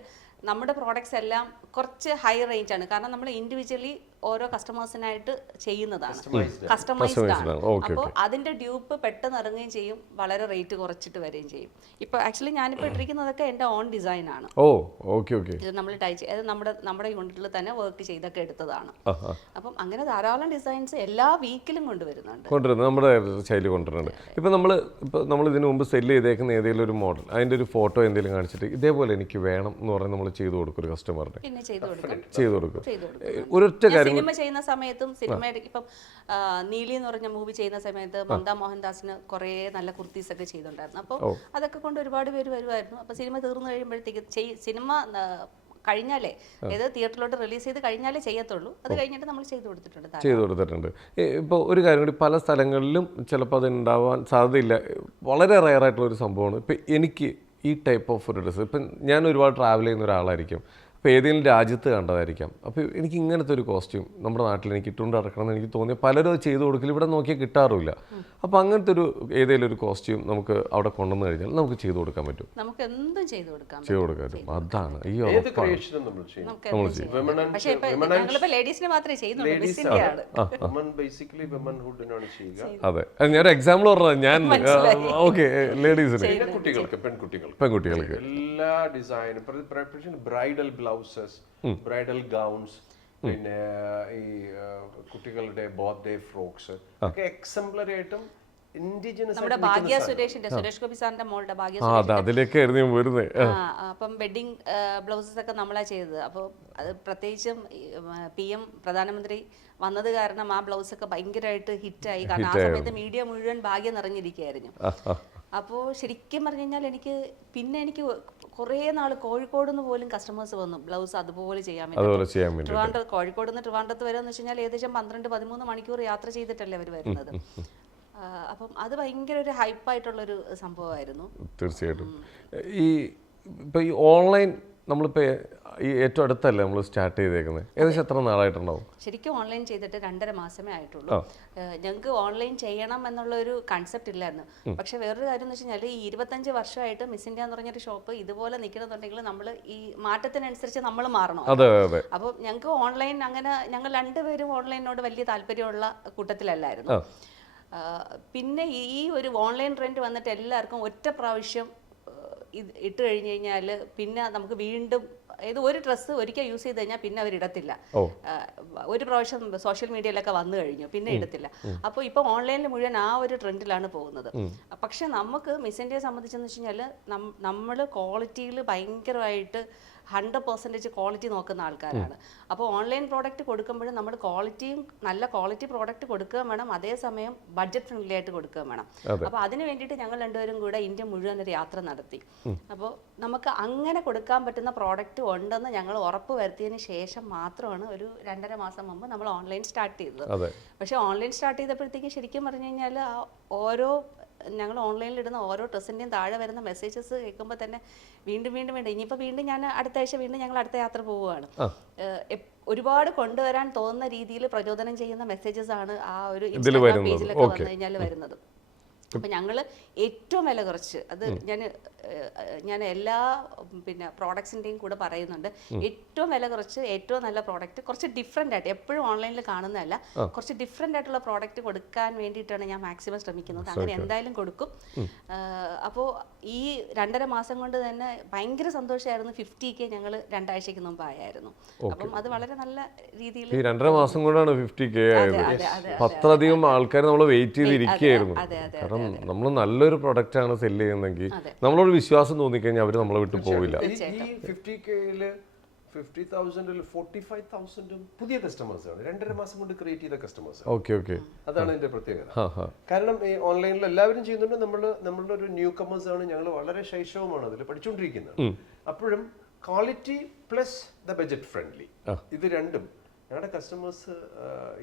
നമ്മുടെ പ്രോഡക്ട്സ് എല്ലാം കുറച്ച് ഹൈ റേഞ്ച് ആണ്. കാരണം നമ്മൾ ഇൻഡിവിജ്വലി ഓരോ കസ്റ്റമേഴ്സിനായിട്ട് ചെയ്യുന്നതാണ്, കസ്റ്റമൈസ്ഡ് ആണ്. അപ്പോൾ അതിന്റെ ഡ്യൂപ്പ് പെട്ടെന്ന് ഇറങ്ങുകയും ചെയ്യും, വളരെ റേറ്റ് കുറച്ചിട്ട് വരികയും ചെയ്യും. ഇപ്പോൾ ആക്ച്വലി ഞാനിപ്പോൾ ഇട്ടിരിക്കുന്നതൊക്കെ എൻ്റെ ഓൺ ഡിസൈൻ ആണ്. ഇത് നമ്മൾ നമ്മുടെ യൂണിറ്റിൽ തന്നെ വർക്ക് ചെയ്തൊക്കെ എടുത്തതാണ്. അപ്പം അങ്ങനെ ധാരാളം ഡിസൈൻസ് എല്ലാ വീക്കിലും കൊണ്ടുവരുന്നുണ്ട്. നമ്മുടെ ശൈലി കൊണ്ടുവരുന്നുണ്ട്. ഇപ്പം നമ്മൾ ഇതിനു മുമ്പ് സെല്ല് ചെയ്തേക്കുന്ന ഏതെങ്കിലും ഒരു മോഡൽ, അതിൻ്റെ ഒരു ഫോട്ടോ എന്തെങ്കിലും കാണിച്ചിട്ട് ഇതേപോലെ എനിക്ക് വേണം എന്ന് പറഞ്ഞാൽ നമ്മൾ ചെയ്തു കൊടുക്കും ഒരു കസ്റ്റമറിന്. പിന്നെ ചെയ്തു കൊടുക്കും. ഒരൊറ്റ കാര്യം, സിനിമ ചെയ്യുന്ന സമയത്തും സിനിമയുടെ ഇപ്പം നീലി എന്ന് പറഞ്ഞ മൂവി ചെയ്യുന്ന സമയത്ത് മമത മോഹൻദാസിന് കുറേ നല്ല കുർത്തീസ് ഒക്കെ ചെയ്തിട്ടുണ്ടായിരുന്നു. അപ്പോൾ അതൊക്കെ കൊണ്ട് ഒരുപാട് പേര് വരുമായിരുന്നു. അപ്പോൾ സിനിമ തീർന്നു കഴിയുമ്പോഴത്തേക്ക് സിനിമ കഴിഞ്ഞാലേ, ഏത് തിയേറ്ററിലോട്ട് റിലീസ് ചെയ്ത് കഴിഞ്ഞാലേ ചെയ്യത്തുള്ളൂ. അത് കഴിഞ്ഞിട്ട് നമ്മൾ ചെയ്തു കൊടുത്തിട്ടുണ്ട്. ഇപ്പോൾ ഒരു കാര്യം കൂടി, പല സ്ഥലങ്ങളിലും ചിലപ്പോൾ അത് ഉണ്ടാവാൻ സാധ്യതയില്ല, വളരെ റെയർ ആയിട്ടുള്ള ഒരു സംഭവമാണ്. ഇപ്പം എനിക്ക് ഈ ടൈപ്പ് ഓഫ് ഒരു ഡ്രസ്സ്, ഇപ്പം ഞാൻ ഒരുപാട് ട്രാവൽ ചെയ്യുന്ന ഒരാളായിരിക്കും, അപ്പോൾ ഏതെങ്കിലും രാജ്യത്ത് കണ്ടതായിരിക്കാം. അപ്പോൾ എനിക്ക് ഇങ്ങനത്തെ ഒരു കോസ്റ്റ്യൂം നമ്മുടെ നാട്ടിൽ എനിക്ക് ഇട്ടുകൊണ്ട് നടക്കണമെന്ന് എനിക്ക് തോന്നിയ പലരും അത് ചെയ്ത് കൊടുക്കില്ല, ഇവിടെ നോക്കിയാൽ കിട്ടാറില്ല. അപ്പോൾ അങ്ങനത്തെ ഒരു ഏതെങ്കിലും ഒരു കോസ്റ്റ്യൂം നമുക്ക് അവിടെ കൊണ്ടുവന്നു കഴിഞ്ഞാൽ നമുക്ക് ചെയ്തു കൊടുക്കാൻ പറ്റും. നമുക്ക് എന്തും ചെയ്തു കൊടുക്കാൻ പറ്റും. അതാണ് ഈ അതെ, ഞാനൊരു എക്സാമ്പിൾ പറഞ്ഞത് ഞാൻ. ഓക്കെ, ലേഡീസിന്, പെൺകുട്ടികൾക്ക് എല്ലാ ഡിസൈനും, ബ്രൈഡൽ ബ്ലൗസസ്, ബ്രൈഡൽ ഗൗൺസ്, പിന്നെ ഈ കുട്ടികളുടെ ബർത്ത്ഡേ ഫ്രോക്സ് ഒക്കെ എക്സംപ്ലറി ആയിട്ടും ഇൻഡിജിനസ് നമ്മുടെ ഭാഗ്യ സുരേഷ് ഗോപി സാറിന്റെ മോളുടെ ഭാഗ്യ അതെ അതിലേക്കായിരുന്നു ഞാൻ വരുന്നത്. അപ്പം വെഡിങ് ബ്ലൗസസ് ഒക്കെ നമ്മളാ ചെയ്തത്. അപ്പോൾ അത് പ്രത്യേകിച്ചും PM പ്രധാനമന്ത്രി വന്നത് കാരണം ആ ബ്ലൗസ് ഒക്കെ ഭയങ്കരമായിട്ട് ഹിറ്റായി. കാരണം ആ സമയത്ത് മീഡിയ മുഴുവൻ ഭാഗ്യം നിറഞ്ഞിരിക്കുകയായിരുന്നു. അപ്പോൾ ശരിക്കും പറഞ്ഞു കഴിഞ്ഞാൽ എനിക്ക് കുറേ നാൾ കോഴിക്കോട് നിന്ന് പോലും കസ്റ്റമേഴ്സ് വന്നു ബ്ലൗസ് അതുപോലെ ചെയ്യാൻ വേണ്ടി. കോഴിക്കോട് നിന്ന് ട്രിവാൻഡ്രത്ത് വരെ എന്ന് വെച്ച് കഴിഞ്ഞാൽ ഏകദേശം 12-13 മണിക്കൂർ യാത്ര ചെയ്തിട്ടല്ലേ അവർ വരുന്നത്. അപ്പം അത് ഭയങ്കര ഒരു ഹൈപ്പായിട്ടുള്ളൊരു സംഭവമായിരുന്നു. തീർച്ചയായിട്ടും. ഇപ്പോൾ ഈ ഓൺലൈൻ നമ്മളിപ്പോൾ ഈ ഏറ്റവും അടുത്തല്ലേ നമ്മൾ സ്റ്റാർട്ട് ചെയ്തേക്കുന്നത്, ഏകദേശം എത്ര നാളായിട്ടുണ്ടാവും? ശരിക്കും ഓൺലൈൻ ചെയ്തിട്ട് 2.5 മാസമേ ആയിട്ടുള്ളൂ. ഞങ്ങൾക്ക് ഓൺലൈൻ ചെയ്യണം എന്നുള്ളൊരു കൺസെപ്റ്റ് ഇല്ലായിരുന്നു. പക്ഷെ വേറൊരു കാര്യം എന്ന് വെച്ച് കഴിഞ്ഞാൽ ഈ 25 വർഷമായിട്ട് മിസ് ഇന്ത്യ എന്ന് പറഞ്ഞൊരു ഷോപ്പ് ഇതുപോലെ നിൽക്കണമെന്നുണ്ടെങ്കിൽ നമ്മൾ ഈ മാറ്റത്തിനനുസരിച്ച് നമ്മൾ മാറണം. അപ്പോൾ ഞങ്ങൾക്ക് ഓൺലൈൻ അങ്ങനെ ഞങ്ങൾ രണ്ടുപേരും ഓൺലൈനോട് വലിയ താല്പര്യമുള്ള കൂട്ടത്തിലല്ലായിരുന്നു. പിന്നെ ഈ ഒരു ഓൺലൈൻ ട്രെൻഡ് വന്നിട്ട് എല്ലാവർക്കും ഒറ്റ പ്രാവശ്യം ഇട്ട് കഴിഞ്ഞ് കഴിഞ്ഞാൽ പിന്നെ നമുക്ക് വീണ്ടും ഒരു ഡ്രസ്സ് ഒരിക്കൽ യൂസ് ചെയ്ത് കഴിഞ്ഞാൽ പിന്നെ അവരിടത്തില്ല. ഒരു പ്രാവശ്യം സോഷ്യൽ മീഡിയയിലൊക്കെ വന്നു കഴിഞ്ഞു പിന്നെ ഇടത്തില്ല. അപ്പോൾ ഇപ്പോൾ ഓൺലൈനിൽ മുഴുവൻ ആ ഒരു ട്രെൻഡിലാണ് പോകുന്നത്. പക്ഷെ നമുക്ക് മിസ് ഇന്ത്യയെ സംബന്ധിച്ചെന്ന് വെച്ച് കഴിഞ്ഞാൽ നമ്മൾ ക്വാളിറ്റിയിൽ ഭയങ്കരമായിട്ട് 100% ക്വാളിറ്റി നോക്കുന്ന ആൾക്കാരാണ്. അപ്പോൾ ഓൺലൈൻ പ്രോഡക്റ്റ് കൊടുക്കുമ്പോഴും നമ്മൾ നല്ല ക്വാളിറ്റി പ്രോഡക്റ്റ് കൊടുക്കുകയും വേണം, അതേസമയം ബഡ്ജറ്റ് ഫ്രണ്ട്ലി ആയിട്ട് കൊടുക്കുകയും വേണം. അപ്പോൾ അതിന് വേണ്ടിയിട്ട് ഞങ്ങൾ രണ്ടുപേരും കൂടെ ഇന്ത്യ മുഴുവൻ ഒരു യാത്ര നടത്തി. അപ്പോൾ നമുക്ക് അങ്ങനെ കൊടുക്കാൻ പറ്റുന്ന പ്രോഡക്റ്റ് ഉണ്ടെന്ന് ഞങ്ങൾ ഉറപ്പ് വരുത്തിയതിന് ശേഷം മാത്രമാണ് ഒരു 2.5 മാസം മുമ്പ് നമ്മൾ ഓൺലൈൻ സ്റ്റാർട്ട് ചെയ്തത്. പക്ഷേ ഓൺലൈൻ സ്റ്റാർട്ട് ചെയ്തപ്പോഴത്തേക്കും ശരിക്കും പറഞ്ഞു കഴിഞ്ഞാൽ ഞങ്ങൾ ഓൺലൈനിൽ ഇടുന്ന ഓരോ ഡ്രസ്സിൻ്റെയും താഴെ വരുന്ന മെസ്സേജസ് കേൾക്കുമ്പോൾ തന്നെ വീണ്ടും ഇനിയിപ്പോൾ വീണ്ടും ഞാൻ അടുത്ത ആഴ്ച വീണ്ടും ഞങ്ങൾ അടുത്ത യാത്ര പോവുകയാണ്. ഒരുപാട് കൊണ്ടുവരാൻ തോന്നുന്ന രീതിയിൽ പ്രചോദനം ചെയ്യുന്ന മെസ്സേജസ് ആണ് ആ ഒരു ഇൻസ്റ്റാഗ്രാം പേജിലൊക്കെ വന്നു കഴിഞ്ഞാൽ വരുന്നത്. അപ്പം ഞങ്ങൾ ഏറ്റവും വില കുറച്ച് അത് ഞാൻ എല്ലാ പ്രോഡക്ട്സിൻ്റെയും കൂടെ പറയുന്നുണ്ട്. ഏറ്റവും വില കുറച്ച് ഏറ്റവും നല്ല പ്രോഡക്റ്റ് കുറച്ച് ഡിഫറെൻ്റ് ആയിട്ട് എപ്പോഴും ഓൺലൈനിൽ കാണുന്നതല്ല, കുറച്ച് ഡിഫറെൻ്റ് ആയിട്ടുള്ള പ്രോഡക്റ്റ് കൊടുക്കാൻ വേണ്ടിയിട്ടാണ് ഞാൻ മാക്സിമം ശ്രമിക്കുന്നത്. അങ്ങനെ എന്തായാലും കൊടുക്കും. അപ്പോൾ ഈ 2.5 മാസം കൊണ്ട് തന്നെ ഭയങ്കര സന്തോഷമായിരുന്നു. 50K ഞങ്ങൾ 2 ആഴ്ചയ്ക്ക് മുമ്പ് ആയായിരുന്നു. അപ്പം അത് വളരെ നല്ല രീതിയിൽ 2.5 മാസം കൊണ്ടാണ് 50K ആയത്. അത്രയധികം ആൾക്കാർ നമ്മൾ വെയിറ്റ് ചെയ്തിരിക്കുകയായിരുന്നു. കാരണം നമ്മൾ നല്ലൊരു പ്രൊഡക്റ്റ് ആണ് സെല്ല് ചെയ്യുന്നതെങ്കിൽ നമ്മളോട് വിശ്വാസം തോന്നിക്കഴിഞ്ഞാൽ അവർ നമ്മളെ വിട്ടു പോവില്ല. ഈ 50Kയില് 50,000-ൽ 45,000 പുതിയ കസ്റ്റമേഴ്സ് ആണ് 2.5 മാസം കൊണ്ട് ക്രിയേറ്റ് ചെയ്ത കസ്റ്റമേഴ്സ്. ഓക്കെ അതാണ് ഇതിന്റെ പ്രത്യേകത. കാരണം ഈ ഓൺലൈനിൽ എല്ലാവരും ചെയ്യുന്നുണ്ട്, നമ്മളുടെ ഒരു ന്യൂ കമേഴ്സ് ആണ്, ഞങ്ങൾ വളരെ ശൈശവമാണ് അതിൽ പഠിച്ചുകൊണ്ടിരിക്കുന്നത്. അപ്പോഴും quality plus the budget friendly, ഇത് രണ്ടും ഞങ്ങളുടെ കസ്റ്റമേഴ്സ്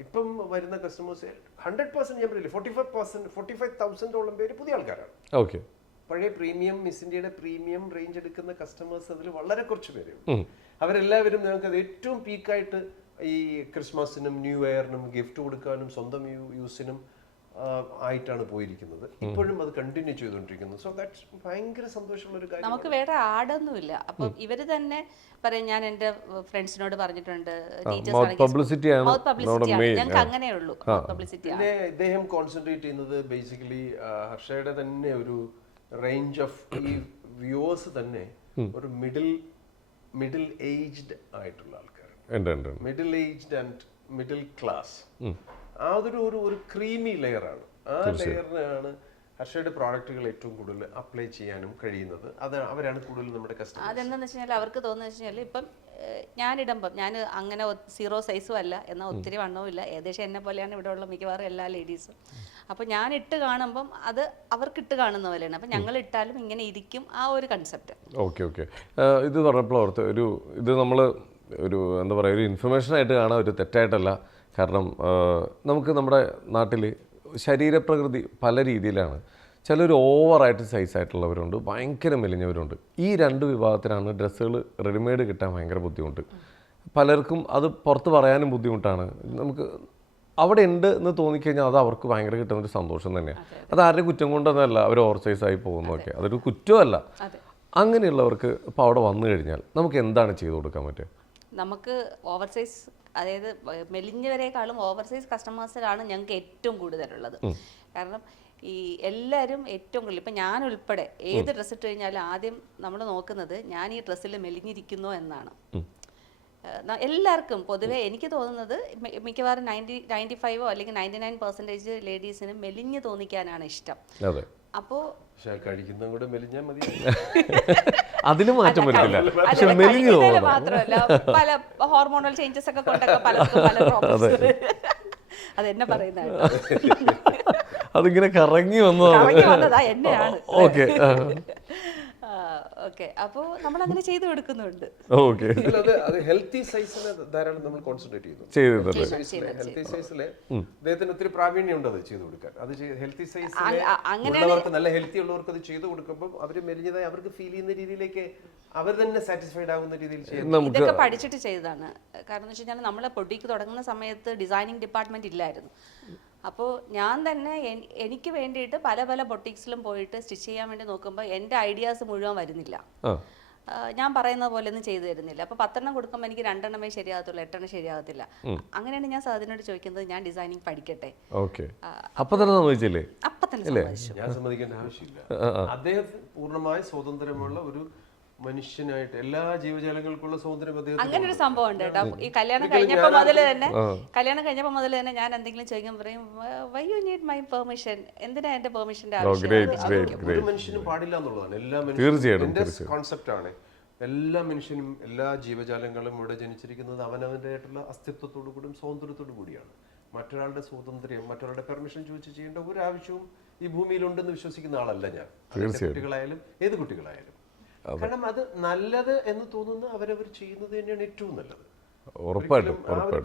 ഇപ്പം വരുന്ന കസ്റ്റമേഴ്സ് 100% ഞാൻ പറയില്ല 45,000-ഓളം പേര് പുതിയ ആൾക്കാരാണ്. ഓക്കെ. പഴയ പ്രീമിയം മിസ് ഇന്ത്യയുടെ പ്രീമിയം റേഞ്ച് എടുക്കുന്ന കസ്റ്റമേഴ്സ് അതിൽ വളരെ കുറച്ച് പേരേ ഉള്ളൂ. അവരെല്ലാവരും ഞങ്ങൾക്ക് അത് ഏറ്റവും പീക്കായിട്ട് ഈ ക്രിസ്മസിനും ന്യൂ ഇയറിനും ഗിഫ്റ്റ് കൊടുക്കാനും സ്വന്തം യൂസിനും ആയിട്ടാണ് പോയിരിക്കുന്നത്. ഇപ്പോഴും അത് കണ്ടിന്യൂ ചെയ്തുകൊണ്ടിരിക്കുന്നു. സോ ദാറ്റ്സ് ഭയങ്കര സന്തോഷമുള്ള ഒരു കാര്യം. നമുക്ക് വേറെ ആടൊന്നുമില്ല. അപ്പം ഇവര് തന്നെ പറയും, ഞാൻ എന്റെ ഫ്രണ്ട്സിനോട് പറഞ്ഞിട്ടുണ്ട്, ഞങ്ങൾക്ക് അങ്ങനെയുള്ളൂ പബ്ലിസിറ്റി. പിന്നെ ഇദ്ദേഹം കോൺസെൻട്രേറ്റ് ചെയ്യുന്നത് ബേസിക്കലി ഹർഷയുടെ തന്നെ ഒരു റേഞ്ച് ഓഫ് ഈ വ്യൂവേഴ്സ് തന്നെ ഒരു മിഡിൽ ഏജ്ഡ് ആയിട്ടുള്ള ആൾക്കാർ, middle aged and middle class. അതൊരു ക്രീമി ലെയറാണ്. ആ ലെയറിനാണ് ഹർഷയുടെ പ്രോഡക്റ്റുകൾ ഏറ്റവും കൂടുതൽ അപ്ലൈ ചെയ്യാനും കഴിയുന്നത്. അവരാണ് കൂടുതൽ നമ്മുടെ കസ്റ്റമർ. അതെന്താണെന്ന് വെച്ച് കഴിഞ്ഞാൽ അവർക്ക് തോന്നുന്നത് വെച്ച് കഴിഞ്ഞാൽ ഇപ്പം ഞാനിടുമ്പം ഞാൻ അങ്ങനെ 0 സൈസും അല്ല, എന്നാൽ ഒത്തിരി വണ്ണവും ഇല്ല, ഏകദേശം എന്നെ പോലെയാണ് ഇവിടെ ഉള്ള മിക്കവാറും എല്ലാ ലേഡീസും. അപ്പോൾ ഞാൻ ഇട്ട് കാണുമ്പം അത് അവർക്ക് ഇട്ട് കാണുന്ന പോലെയാണ്. അപ്പം ഞങ്ങൾ ഇട്ടാലും ഇങ്ങനെ ഇരിക്കും, ആ ഒരു കൺസെപ്റ്റ്. ഓക്കെ. ഇത് പറഞ്ഞപ്പോൾ ഓർത്ത് ഇത് നമ്മൾ ഒരു എന്താ പറയുക, ഒരു ഇൻഫർമേഷനായിട്ട് കാണാൻ, ഒരു തെറ്റായിട്ടല്ല. കാരണം നമുക്ക് നമ്മുടെ നാട്ടിൽ ശരീരപ്രകൃതി പല രീതിയിലാണ്. ചിലർ ഓവറായിട്ട് സൈസായിട്ടുള്ളവരുണ്ട്, ഭയങ്കര മെലിഞ്ഞവരുണ്ട്. ഈ 2 വിഭാഗത്തിനാണ് ഡ്രസ്സുകൾ റെഡിമെയ്ഡ് കിട്ടാൻ ഭയങ്കര ബുദ്ധിമുട്ട്. പലർക്കും അത് പുറത്ത് പറയാനും ബുദ്ധിമുട്ടാണ്. നമുക്ക് അവിടെ ഉണ്ട് എന്ന് തോന്നിക്കഴിഞ്ഞാൽ അത് അവർക്ക് ഭയങ്കര കിട്ടുന്നൊരു സന്തോഷം തന്നെയാണ്. അത് ആരുടെ കുറ്റം കൊണ്ടൊന്നല്ല അവർ ഓവർ സൈസായി പോകുന്നതൊക്കെ, അതൊരു കുറ്റമല്ല. അങ്ങനെയുള്ളവർക്ക് ഇപ്പോൾ അവിടെ വന്നു കഴിഞ്ഞാൽ നമുക്ക് എന്താണ് ചെയ്തു കൊടുക്കാൻ പറ്റുക? നമുക്ക് ഓവർ സൈസ്, അതായത് മെലിഞ്ഞവരെക്കാളും ഓവർ സൈസ് കസ്റ്റമേഴ്സിലാണ് ഞങ്ങൾക്ക് ഏറ്റവും കൂടുതലുള്ളത്. കാരണം ഈ എല്ലാവരും ഏറ്റവും കൂടുതൽ, ഇപ്പം ഞാൻ ഉൾപ്പെടെ ഏത് ഡ്രസ്സ് ഇട്ട് കഴിഞ്ഞാലും ആദ്യം നമ്മൾ നോക്കുന്നത് ഞാൻ ഈ ഡ്രസ്സിൽ മെലിഞ്ഞിരിക്കുന്നോ എന്നാണ്. എല്ലാവർക്കും പൊതുവെ എനിക്ക് തോന്നുന്നത് മിക്കവാറും 95 അല്ലെങ്കിൽ 99% ലേഡീസിന് മെലിഞ്ഞ് തോന്നിക്കാനാണ് ഇഷ്ടം. അതെ. അപ്പോൾ കഴിക്കുന്നതും കൂടെ മെലിഞ്ഞാൽ മതി. അതിന് മാറ്റം പറ്റില്ല. പക്ഷെ മെലിഞ്ഞു തോന്നണം. മാത്രമല്ല പല ഹോർമോണൽ ചേഞ്ചസ് ഒക്കെ കൊണ്ടൊക്കെ പലർക്കും പല പ്രോബ്ലംസ്. അതെന്നെ പറയുന്നത് അതിങ്ങനെ കറങ്ങി വന്നതാ എന്നെയാണ്. ഓക്കെ ഓക്കെ, അപ്പോൾ നമ്മൾ അങ്ങനെ ചെയ്തു കൊടുക്കുന്നുണ്ട്. ഓക്കെ, അത് ഹെൽത്തി സൈസിനെ ധാരാളം നമ്മൾ കോൺസെൻട്രേറ്റ് ചെയ്യുന്നു. ഹെൽത്തി സൈസിലെ അദ്ദേഹത്തിന് ഒത്തിരി പ്രാവീണ്യം ഉണ്ട് അത് ചെയ്തു കൊടുക്കാൻ. അത് ഹെൽത്തി സൈസിലുള്ളവർക്ക്, നല്ല ഹെൽത്തി ഉള്ളവർക്ക് അത് ചെയ്തു കൊടുക്കുമ്പോൾ അവർ മെലിഞ്ഞതായി അവർക്ക് ഫീൽ ചെയ്യുന്ന രീതിയിലേക്ക് അവർ തന്നെ സാറ്റിസ്ഫൈഡ് ആവുന്ന രീതിയിൽ ചെയ്യുന്നു. ഇതൊക്കെ പഠിച്ചിട്ട് ചെയ്തതാണ്. കാരണം എന്ന് വെച്ച് കഴിഞ്ഞാൽ നമ്മളെ പൊടിക്ക് തുടങ്ങുന്ന സമയത്ത് ഡിസൈനിങ് ഡിപ്പാർട്ട്മെന്റ് ഇല്ലായിരുന്നു. അപ്പോൾ ഞാൻ തന്നെ എനിക്ക് വേണ്ടിയിട്ട് പല പല ബൊട്ടിക്സിലും പോയിട്ട് സ്റ്റിച്ച് ചെയ്യാൻ വേണ്ടി നോക്കുമ്പോൾ എൻ്റെ ഐഡിയാസ് മുഴുവൻ വരുന്നില്ല. ഞാൻ പറയുന്ന പോലെ ഒന്നും ചെയ്തു തരുന്നില്ല. അപ്പോൾ 10 എണ്ണം കൊടുക്കുമ്പോൾ എനിക്ക് 2 എണ്ണമേ ശരിയാകത്തുള്ളൂ, 8 എണ്ണം ശരിയാകത്തില്ല. അങ്ങനെയാണ് ഞാൻ സാധനോട് ചോദിക്കുന്നത് ഞാൻ ഡിസൈനിങ് പഠിക്കട്ടെ. അപ്പൊ തന്നെ സമ്മതിച്ചില്ലേ? അപ്പൊ തന്നെ സമ്മതിച്ചു. ഞാൻ സമ്മതിക്കേണ്ട ആവശ്യമില്ല. അദ്ദേഹത്തിന് പൂർണ്ണമായ സ്വാതന്ത്ര്യമുള്ള ഒരു മനുഷ്യനായിട്ട് എല്ലാ ജീവജാലങ്ങൾക്കുള്ള സ്വാതന്ത്ര്യം അങ്ങനെ ഒരു സംഭവം ഉണ്ട് കേട്ടോ. ഈ കല്യാണം കഴിഞ്ഞപ്പോൾ മുതൽ തന്നെ ഞാൻ എന്തെങ്കിലും ചോദിക്കാൻ പറയും, why you need my permission, എന്തിനാ എന്റെ പെർമിഷന്റെ ആവശ്യം? ഒരു മനുഷ്യനും പാടില്ല എന്നുള്ളതാണ്. എല്ലാ മനുഷ്യനും കോൺസെപ്റ്റ് ആണ്. എല്ലാ മനുഷ്യനും എല്ലാ ജീവജാലങ്ങളും ഇവിടെ ജനിച്ചിരിക്കുന്നത് അവനവൻ്റെതായിട്ടുള്ള അസ്തിത്വത്തോടു കൂടിയും സ്വാതന്ത്ര്യത്തോടു കൂടിയാണ്. മറ്റൊരാളുടെ സ്വാതന്ത്ര്യം, മറ്റൊരാളുടെ പെർമിഷൻ ചോദിച്ച് ചെയ്യേണ്ട ഒരു ആവശ്യവും ഈ ഭൂമിയിലുണ്ടെന്ന് വിശ്വസിക്കുന്ന ആളല്ല ഞാൻ. കുട്ടികളായാലും ഏത് കുട്ടികളായാലും. കാരണം അത് നല്ലത് എന്ന് തോന്നുന്ന അവരവർ ചെയ്യുന്നത് തന്നെയാണ് ഏറ്റവും നല്ലത്. ഉറപ്പായിട്ടും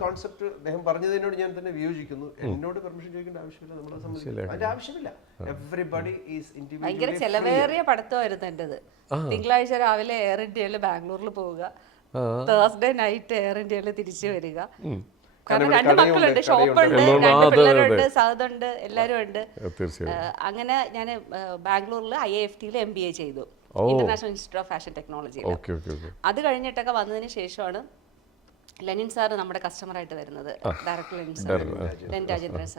കോൺസെപ്റ്റ് അദ്ദേഹം പറഞ്ഞതിനോട് ഞാൻ തന്നെ വിയോജിക്കുന്നു. എന്നോട് പെർമിഷൻ ചോദിക്കേണ്ട ആവശ്യമില്ല, നമ്മളെ സംബന്ധിച്ച് അതിന്റെ ആവശ്യമില്ല. Everybody is individual. ഭയങ്കര ചെലവേറിയ പഠിത്തമായിരുന്നു എന്റേത്. തിങ്കളാഴ്ച രാവിലെ എയർ ഇന്ത്യയിൽ ബാംഗ്ലൂരിൽ പോവുക, തേഴ്സ്ഡേ നൈറ്റ് എയർ ഇന്ത്യയിൽ തിരിച്ചു വരിക. കാരണം 2 മക്കളുണ്ട്, ഷോപ്പുണ്ട്, 2 പിള്ളേരുണ്ട്, സഹതുണ്ട്, എല്ലാരും ഉണ്ട്. അങ്ങനെ ഞാൻ ബാംഗ്ലൂരിൽ IIFT MBA ചെയ്തു, international institute of fashion technology. അത് കഴിഞ്ഞിട്ടൊക്കെ വന്നതിന് ശേഷമാണ് ലെനിൻ സാറ് നമ്മുടെ കസ്റ്റമറായിട്ട് വരുന്നത്. ഡയറക്ടർ ലെനിൻ രാജേന്ദ്രൻ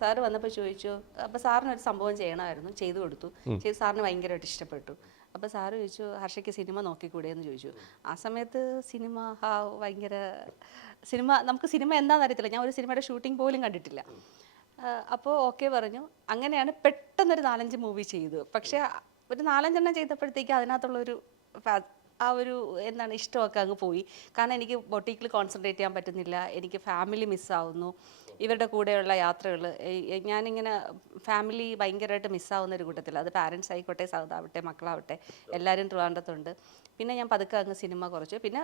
സാറ് വന്നപ്പോൾ ചോദിച്ചു, അപ്പോൾ സാറിന് ഒരു സംഭവം ചെയ്യണമായിരുന്നു, ചെയ്തു കൊടുത്തു. സാറിന് ഭയങ്കരമായിട്ട് ഇഷ്ടപ്പെട്ടു. അപ്പോൾ സാറ് ചോദിച്ചു, ഹർഷയ്ക്ക് സിനിമ നോക്കിക്കൂടെ എന്ന് ചോദിച്ചു. ആ സമയത്ത് സിനിമ നമുക്ക് സിനിമ എന്താണെന്ന് അറിയത്തില്ല. ഞാൻ ഒരു സിനിമയുടെ ഷൂട്ടിംഗ് പോലും കണ്ടിട്ടില്ല. അപ്പോൾ ഓക്കെ പറഞ്ഞു. അങ്ങനെയാണ് പെട്ടെന്നൊരു 4-5 മൂവി ചെയ്തു. പക്ഷേ ഒരു 4-5 എണ്ണം ചെയ്തപ്പോഴത്തേക്ക് അതിനകത്തുള്ളൊരു ആ ഒരു ഇഷ്ടമൊക്കെ അങ്ങ് പോയി. കാരണം എനിക്ക് ബൊട്ടീക്കിൽ കോൺസെൻട്രേറ്റ് ചെയ്യാൻ പറ്റുന്നില്ല, എനിക്ക് ഫാമിലി മിസ്സാവുന്നു, ഇവരുടെ കൂടെയുള്ള യാത്രകൾ. ഞാനിങ്ങനെ ഫാമിലി ഭയങ്കരമായിട്ട് മിസ്സാവുന്ന ഒരു കൂട്ടത്തില്ല. അത് പാരൻസ് ആയിക്കോട്ടെ, സഹതാവട്ടെ, മക്കളാവട്ടെ, എല്ലാവരും ട്രിവാൻഡ്രത്തുണ്ട്. പിന്നെ ഞാൻ പതുക്കെ അങ്ങ് സിനിമ കുറച്ചു. പിന്നെ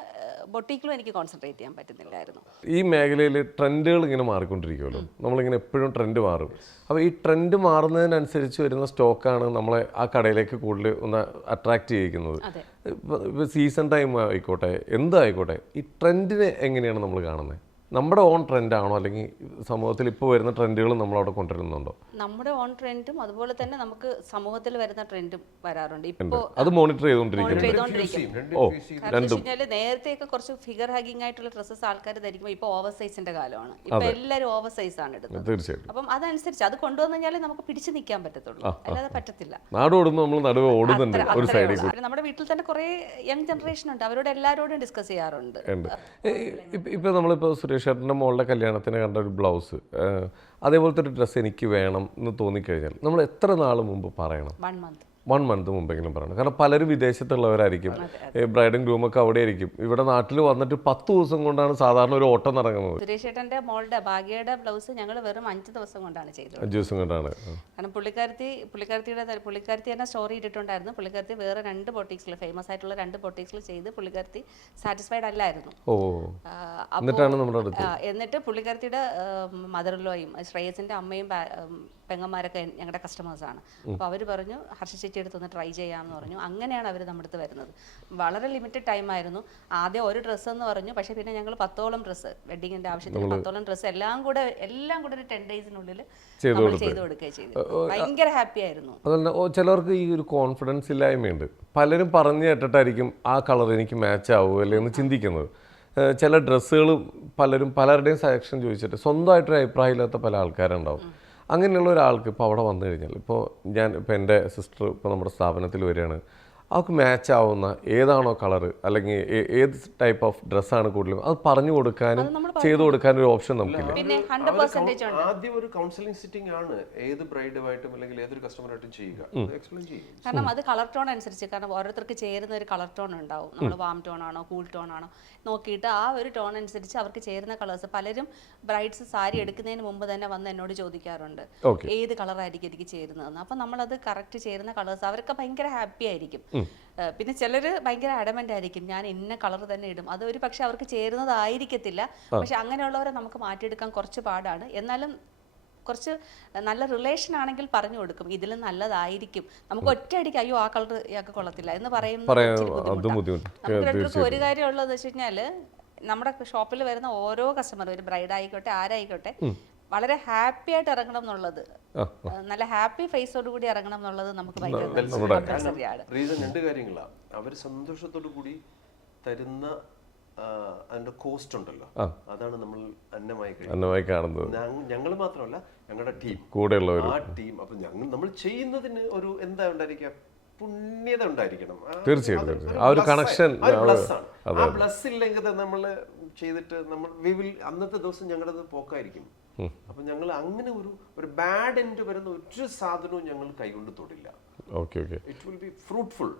ബൊട്ടീക്കിലും എനിക്ക് കോൺസെൻട്രേറ്റ് ചെയ്യാൻ പറ്റുന്നില്ലായിരുന്നു. ഈ മേഖലയിൽ ട്രെൻഡുകൾ ഇങ്ങനെ മാറിക്കൊണ്ടിരിക്കുമല്ലോ, നമ്മളിങ്ങനെ എപ്പോഴും ട്രെൻഡ് മാറും. അപ്പോൾ ഈ ട്രെൻഡ് മാറുന്നതിനനുസരിച്ച് വരുന്ന സ്റ്റോക്കാണ് നമ്മളെ ആ കടയിലേക്ക് കൂടുതൽ ഒന്ന് അട്രാക്റ്റ് ചെയ്യിക്കുന്നത്. ഇപ്പോൾ സീസൺ ടൈം ആയിക്കോട്ടെ, എന്തായിക്കോട്ടെ, ഈ ട്രെൻഡിനെ എങ്ങനെയാണ് നമ്മൾ കാണുന്നത്? നമ്മുടെ ഓൺ ട്രെൻഡാണോ, അല്ലെങ്കിൽ സമൂഹത്തിൽ ഇപ്പോൾ വരുന്ന ട്രെൻഡുകൾ നമ്മളവിടെ കൊണ്ടുവരുന്നുണ്ടോ? നമ്മുടെ ഓൺ ട്രെൻഡും അതുപോലെ തന്നെ നമുക്ക് സമൂഹത്തിൽ വരുന്ന ട്രെൻഡും വരാറുണ്ട്. ഇപ്പോൾ അത് മോണിറ്റർ ചെയ്തുകൊണ്ടിരിക്കും. നേരത്തെയൊക്കെ കുറച്ച് ഫിഗർ ഹാഗിങ് ആയിട്ടുള്ള ഡ്രസ്സസ് ആൾക്കാർ ധരിക്കുമ്പോൾ ഇപ്പോൾ ഓവർ സൈസിന്റെ കാലമാണ്. ഇപ്പൊ എല്ലാവരും ഓവർ സൈസ് ആണ് ഇടുന്നത്. തീർച്ചയായും. അപ്പം അതനുസരിച്ച് അത് കൊണ്ടുവന്നു കഴിഞ്ഞാൽ നമുക്ക് പിടിച്ചു നിൽക്കാൻ പറ്റത്തുള്ളൂ, അല്ലാതെ പറ്റത്തില്ല. നാട് ഓടുമ്പോൾ നമ്മൾ നടുവ് ഓടുന്നുണ്ട് ഒരു സൈഡിൽ. നമ്മുടെ വീട്ടിൽ തന്നെ കുറെ യങ് ജനറേഷൻ ഉണ്ട്, അവരോട് എല്ലാവരോടും ഡിസ്കസ് ചെയ്യാറുണ്ട്. ഇപ്പൊ നമ്മളിപ്പോ സുരേഷേട്ടൻ്റെ മോളുടെ കല്യാണത്തിന് കണ്ട ഒരു ബ്ലൗസ്, അതേപോലത്തെ ഒരു ഡ്രസ്സ് എനിക്ക് വേണം എന്ന് തോന്നിക്കഴിഞ്ഞാൽ നമ്മൾ എത്ര നാൾ മുമ്പ് പറയണം? 1 month മുമ്പെങ്കിലും പറയണം. കാരണം പലരും വിദേശത്തുള്ളവരായിരിക്കും, ബ്രൈഡും ഗ്രൂമൊക്കെ അവിടെ ആയിരിക്കും. ഇവിടെ നാട്ടിൽ വന്നിട്ട് 10 ദിവസം കൊണ്ടാണ് സാധാരണ ഒരു ഓട്ടം നടക്കുന്നത്. സുരേഷേട്ടൻ്റെ മോളുടെ ഭാഗ്യയുടെ ബ്ലൗസ് ഞങ്ങൾ വെറും 5 ദിവസം കൊണ്ടാണ് ചെയ്തത്. 5 ദിവസം കൊണ്ടാണ്. കാരണം പുള്ളിക്കാരത്തി തന്നെ സ്റ്റോറി ഇട്ടിട്ടുണ്ടായിരുന്നു. പുള്ളിക്കാരത്തി വേറെ 2 ബൊട്ടീക്സിൽ, ഫേമസ് ആയിട്ടുള്ള 2 ബൊട്ടീക്സിൽ ചെയ്ത് പുള്ളിക്കാരത്തി സാറ്റിസ്ഫൈഡ് അല്ലായിരുന്നു. എന്നിട്ട് പുള്ളിക്കാരത്തിയുടെ മദറിലോയും ശ്രേയസിന്റെ അമ്മയും പെങ്ങന്മാരൊക്കെ ഞങ്ങളുടെ കസ്റ്റമേഴ്സാണ്. അപ്പോൾ അവർ പറഞ്ഞു ഹർഷ ചേച്ചി എടുത്തൊന്ന് ട്രൈ ചെയ്യാമെന്ന് പറഞ്ഞു. അങ്ങനെയാണ് അവർ നമ്മുടെ അടുത്ത് വരുന്നത്. വളരെ ലിമിറ്റഡ് ടൈം ആയിരുന്നു. ആദ്യം ഒരു ഡ്രസ്സ് എന്ന് പറഞ്ഞു, പക്ഷേ പിന്നെ ഞങ്ങൾ 10ഓളം ഡ്രസ്സ്, വെഡിങ്ങിന്റെ ആവശ്യത്തിന് 10ഓളം ഡ്രസ്സ് എല്ലാം കൂടെ ഒരു 10 ഡേയ്സിനുള്ളിൽ ചെയ്തു കൊടുക്കുകയും ചെയ്തു. ഭയങ്കര ഹാപ്പി ആയിരുന്നു. അതുകൊണ്ട് ചിലർക്ക് ഈ ഒരു കോൺഫിഡൻസ് ഇല്ലായ്മയുണ്ട്. പലരും പറഞ്ഞു കേട്ടിട്ടായിരിക്കും ആ കളർ എനിക്ക് മാച്ച് ആവുമല്ലേ എന്ന് ചിന്തിക്കുന്നത്. ചില ഡ്രസ്സുകൾ പലരുടെയും സെലക്ഷൻ ചോദിച്ചിട്ട് സ്വന്തമായിട്ടൊരു അഭിപ്രായം ഇല്ലാത്ത പല ആൾക്കാരുണ്ടാവും. അങ്ങനെയുള്ള ഒരാൾക്ക് ഇപ്പോൾ അവിടെ വന്നു കഴിഞ്ഞാൽ, ഇപ്പോൾ എൻ്റെ സിസ്റ്റർ ഇപ്പോൾ നമ്മുടെ സ്ഥാപനത്തിൽ വരികയാണ്, അവർക്ക് മാച്ച് ആവുന്ന ഏതാണോ കളറ് അല്ലെങ്കിൽ ഏത് ടൈപ്പ് ഓഫ് ഡ്രസ്സാണ് കൂടുതലും അത് പറഞ്ഞു കൊടുക്കാനും ചെയ്തു കൊടുക്കാനും ഒരു ഓപ്ഷൻ നമുക്കില്ല. പിന്നെ 100% ഉണ്ട്. ആദ്യം ഒരു കൗൺസിലിംഗ് സിറ്റിംഗ് ആണ് ഏത് ബ്രൈഡുമായിട്ടും അല്ലെങ്കിൽ ഏതൊരു കസ്റ്റമറായിട്ടും ചെയ്യുക, എക്സ്പ്ലെയിൻ ചെയ്യും. കാരണം അത് കളർ ടോൺ അനുസരിച്ച്, കാരണം ഓരോരുത്തർക്ക് ചേരുന്ന ഒരു കളർ ടോൺ ഉണ്ടാവും. നമ്മൾ വാം ടോൺ ആണോ കൂൾ ടോൺ ആണോ നോക്കിയിട്ട് ആ ഒരു ടോൺ അനുസരിച്ച് അവർക്ക് ചേരുന്ന കളേഴ്സ്. പലരും ബ്രൈഡ്സ് സാരി എടുക്കുന്നതിന് മുമ്പ് തന്നെ വന്ന് എന്നോട് ചോദിക്കാറുണ്ട് ഏത് കളറായിരിക്കും എനിക്ക് ചേരുന്നതെന്ന്. അപ്പം നമ്മളത് കറക്റ്റ് ചേരുന്ന കളേഴ്സ് അവർക്ക് ഭയങ്കര ഹാപ്പി ആയിരിക്കും. പിന്നെ ചിലർ ഭയങ്കര അഡമന്റ് ആയിരിക്കും, ഞാൻ ഇന്ന കളർ തന്നെ ഇടും. അത് ഒരു പക്ഷെ അവർക്ക് ചേരുന്നതായിരിക്കത്തില്ല. പക്ഷെ അങ്ങനെയുള്ളവരെ നമുക്ക് മാറ്റിയെടുക്കാൻ കുറച്ച് പാടാണ്. എന്നാലും കുറച്ച് നല്ല റിലേഷൻ ആണെങ്കിൽ പറഞ്ഞു കൊടുക്കും ഇതിൽ നല്ലതായിരിക്കും. നമുക്ക് ഒറ്റയടിക്ക് അയ്യോ ആ കളർ ഇയാൾക്ക് കൊള്ളത്തില്ല എന്ന് പറയുന്നത് നമുക്ക് ഒരു കാര്യം ഉള്ളതെന്ന് വെച്ച് കഴിഞ്ഞാല് നമ്മുടെ ഷോപ്പിൽ വരുന്ന ഓരോ കസ്റ്റമർ, ഒരു ബ്രൈഡ് ആയിക്കോട്ടെ ആരായിക്കോട്ടെ, വളരെ ഹാപ്പി ആയിട്ട് ഇറങ്ങണം എന്നുള്ളത്, നല്ല ഹാപ്പി ഫേസോട് കൂടി ഇറങ്ങണം എന്നുള്ളത് നമുക്ക് ഭയങ്കര റീസൺ 2 കാര്യങ്ങളാണ്. അവർ സന്തോഷത്തോടു കൂടി തരുന്ന അതിന്റെ കോസ്റ്റ് ഉണ്ടല്ലോ, അതാണ് നമ്മൾ അന്നമായി കാണുന്നത്. ഞങ്ങൾ മാത്രമല്ല, ഞങ്ങളുടെ ടീം കൂടെയുള്ളവർ, ആ ടീം. അപ്പൊ നമ്മൾ ചെയ്യുന്നതിന് ഒരു എന്താ ഉണ്ടായിരിക്കുക, പുണ്യത ഉണ്ടായിരിക്കണം. തീർച്ചയായിട്ടും ആ ഒരു കണക്ഷൻ. ആ ബ്ലസ് ഇല്ലെങ്കിൽ നമ്മൾ ചെയ്തിട്ട് അന്നത്തെ ദിവസം ഞങ്ങളത് പോക്കായിരിക്കും. അപ്പൊ ഞങ്ങൾ അങ്ങനെ ഒരു ബാഡ് എൻഡ് വരുന്ന ഒരു സാധനവും ഞങ്ങൾ കൈകൊണ്ട് തൊടില്ല. It will be fruitful.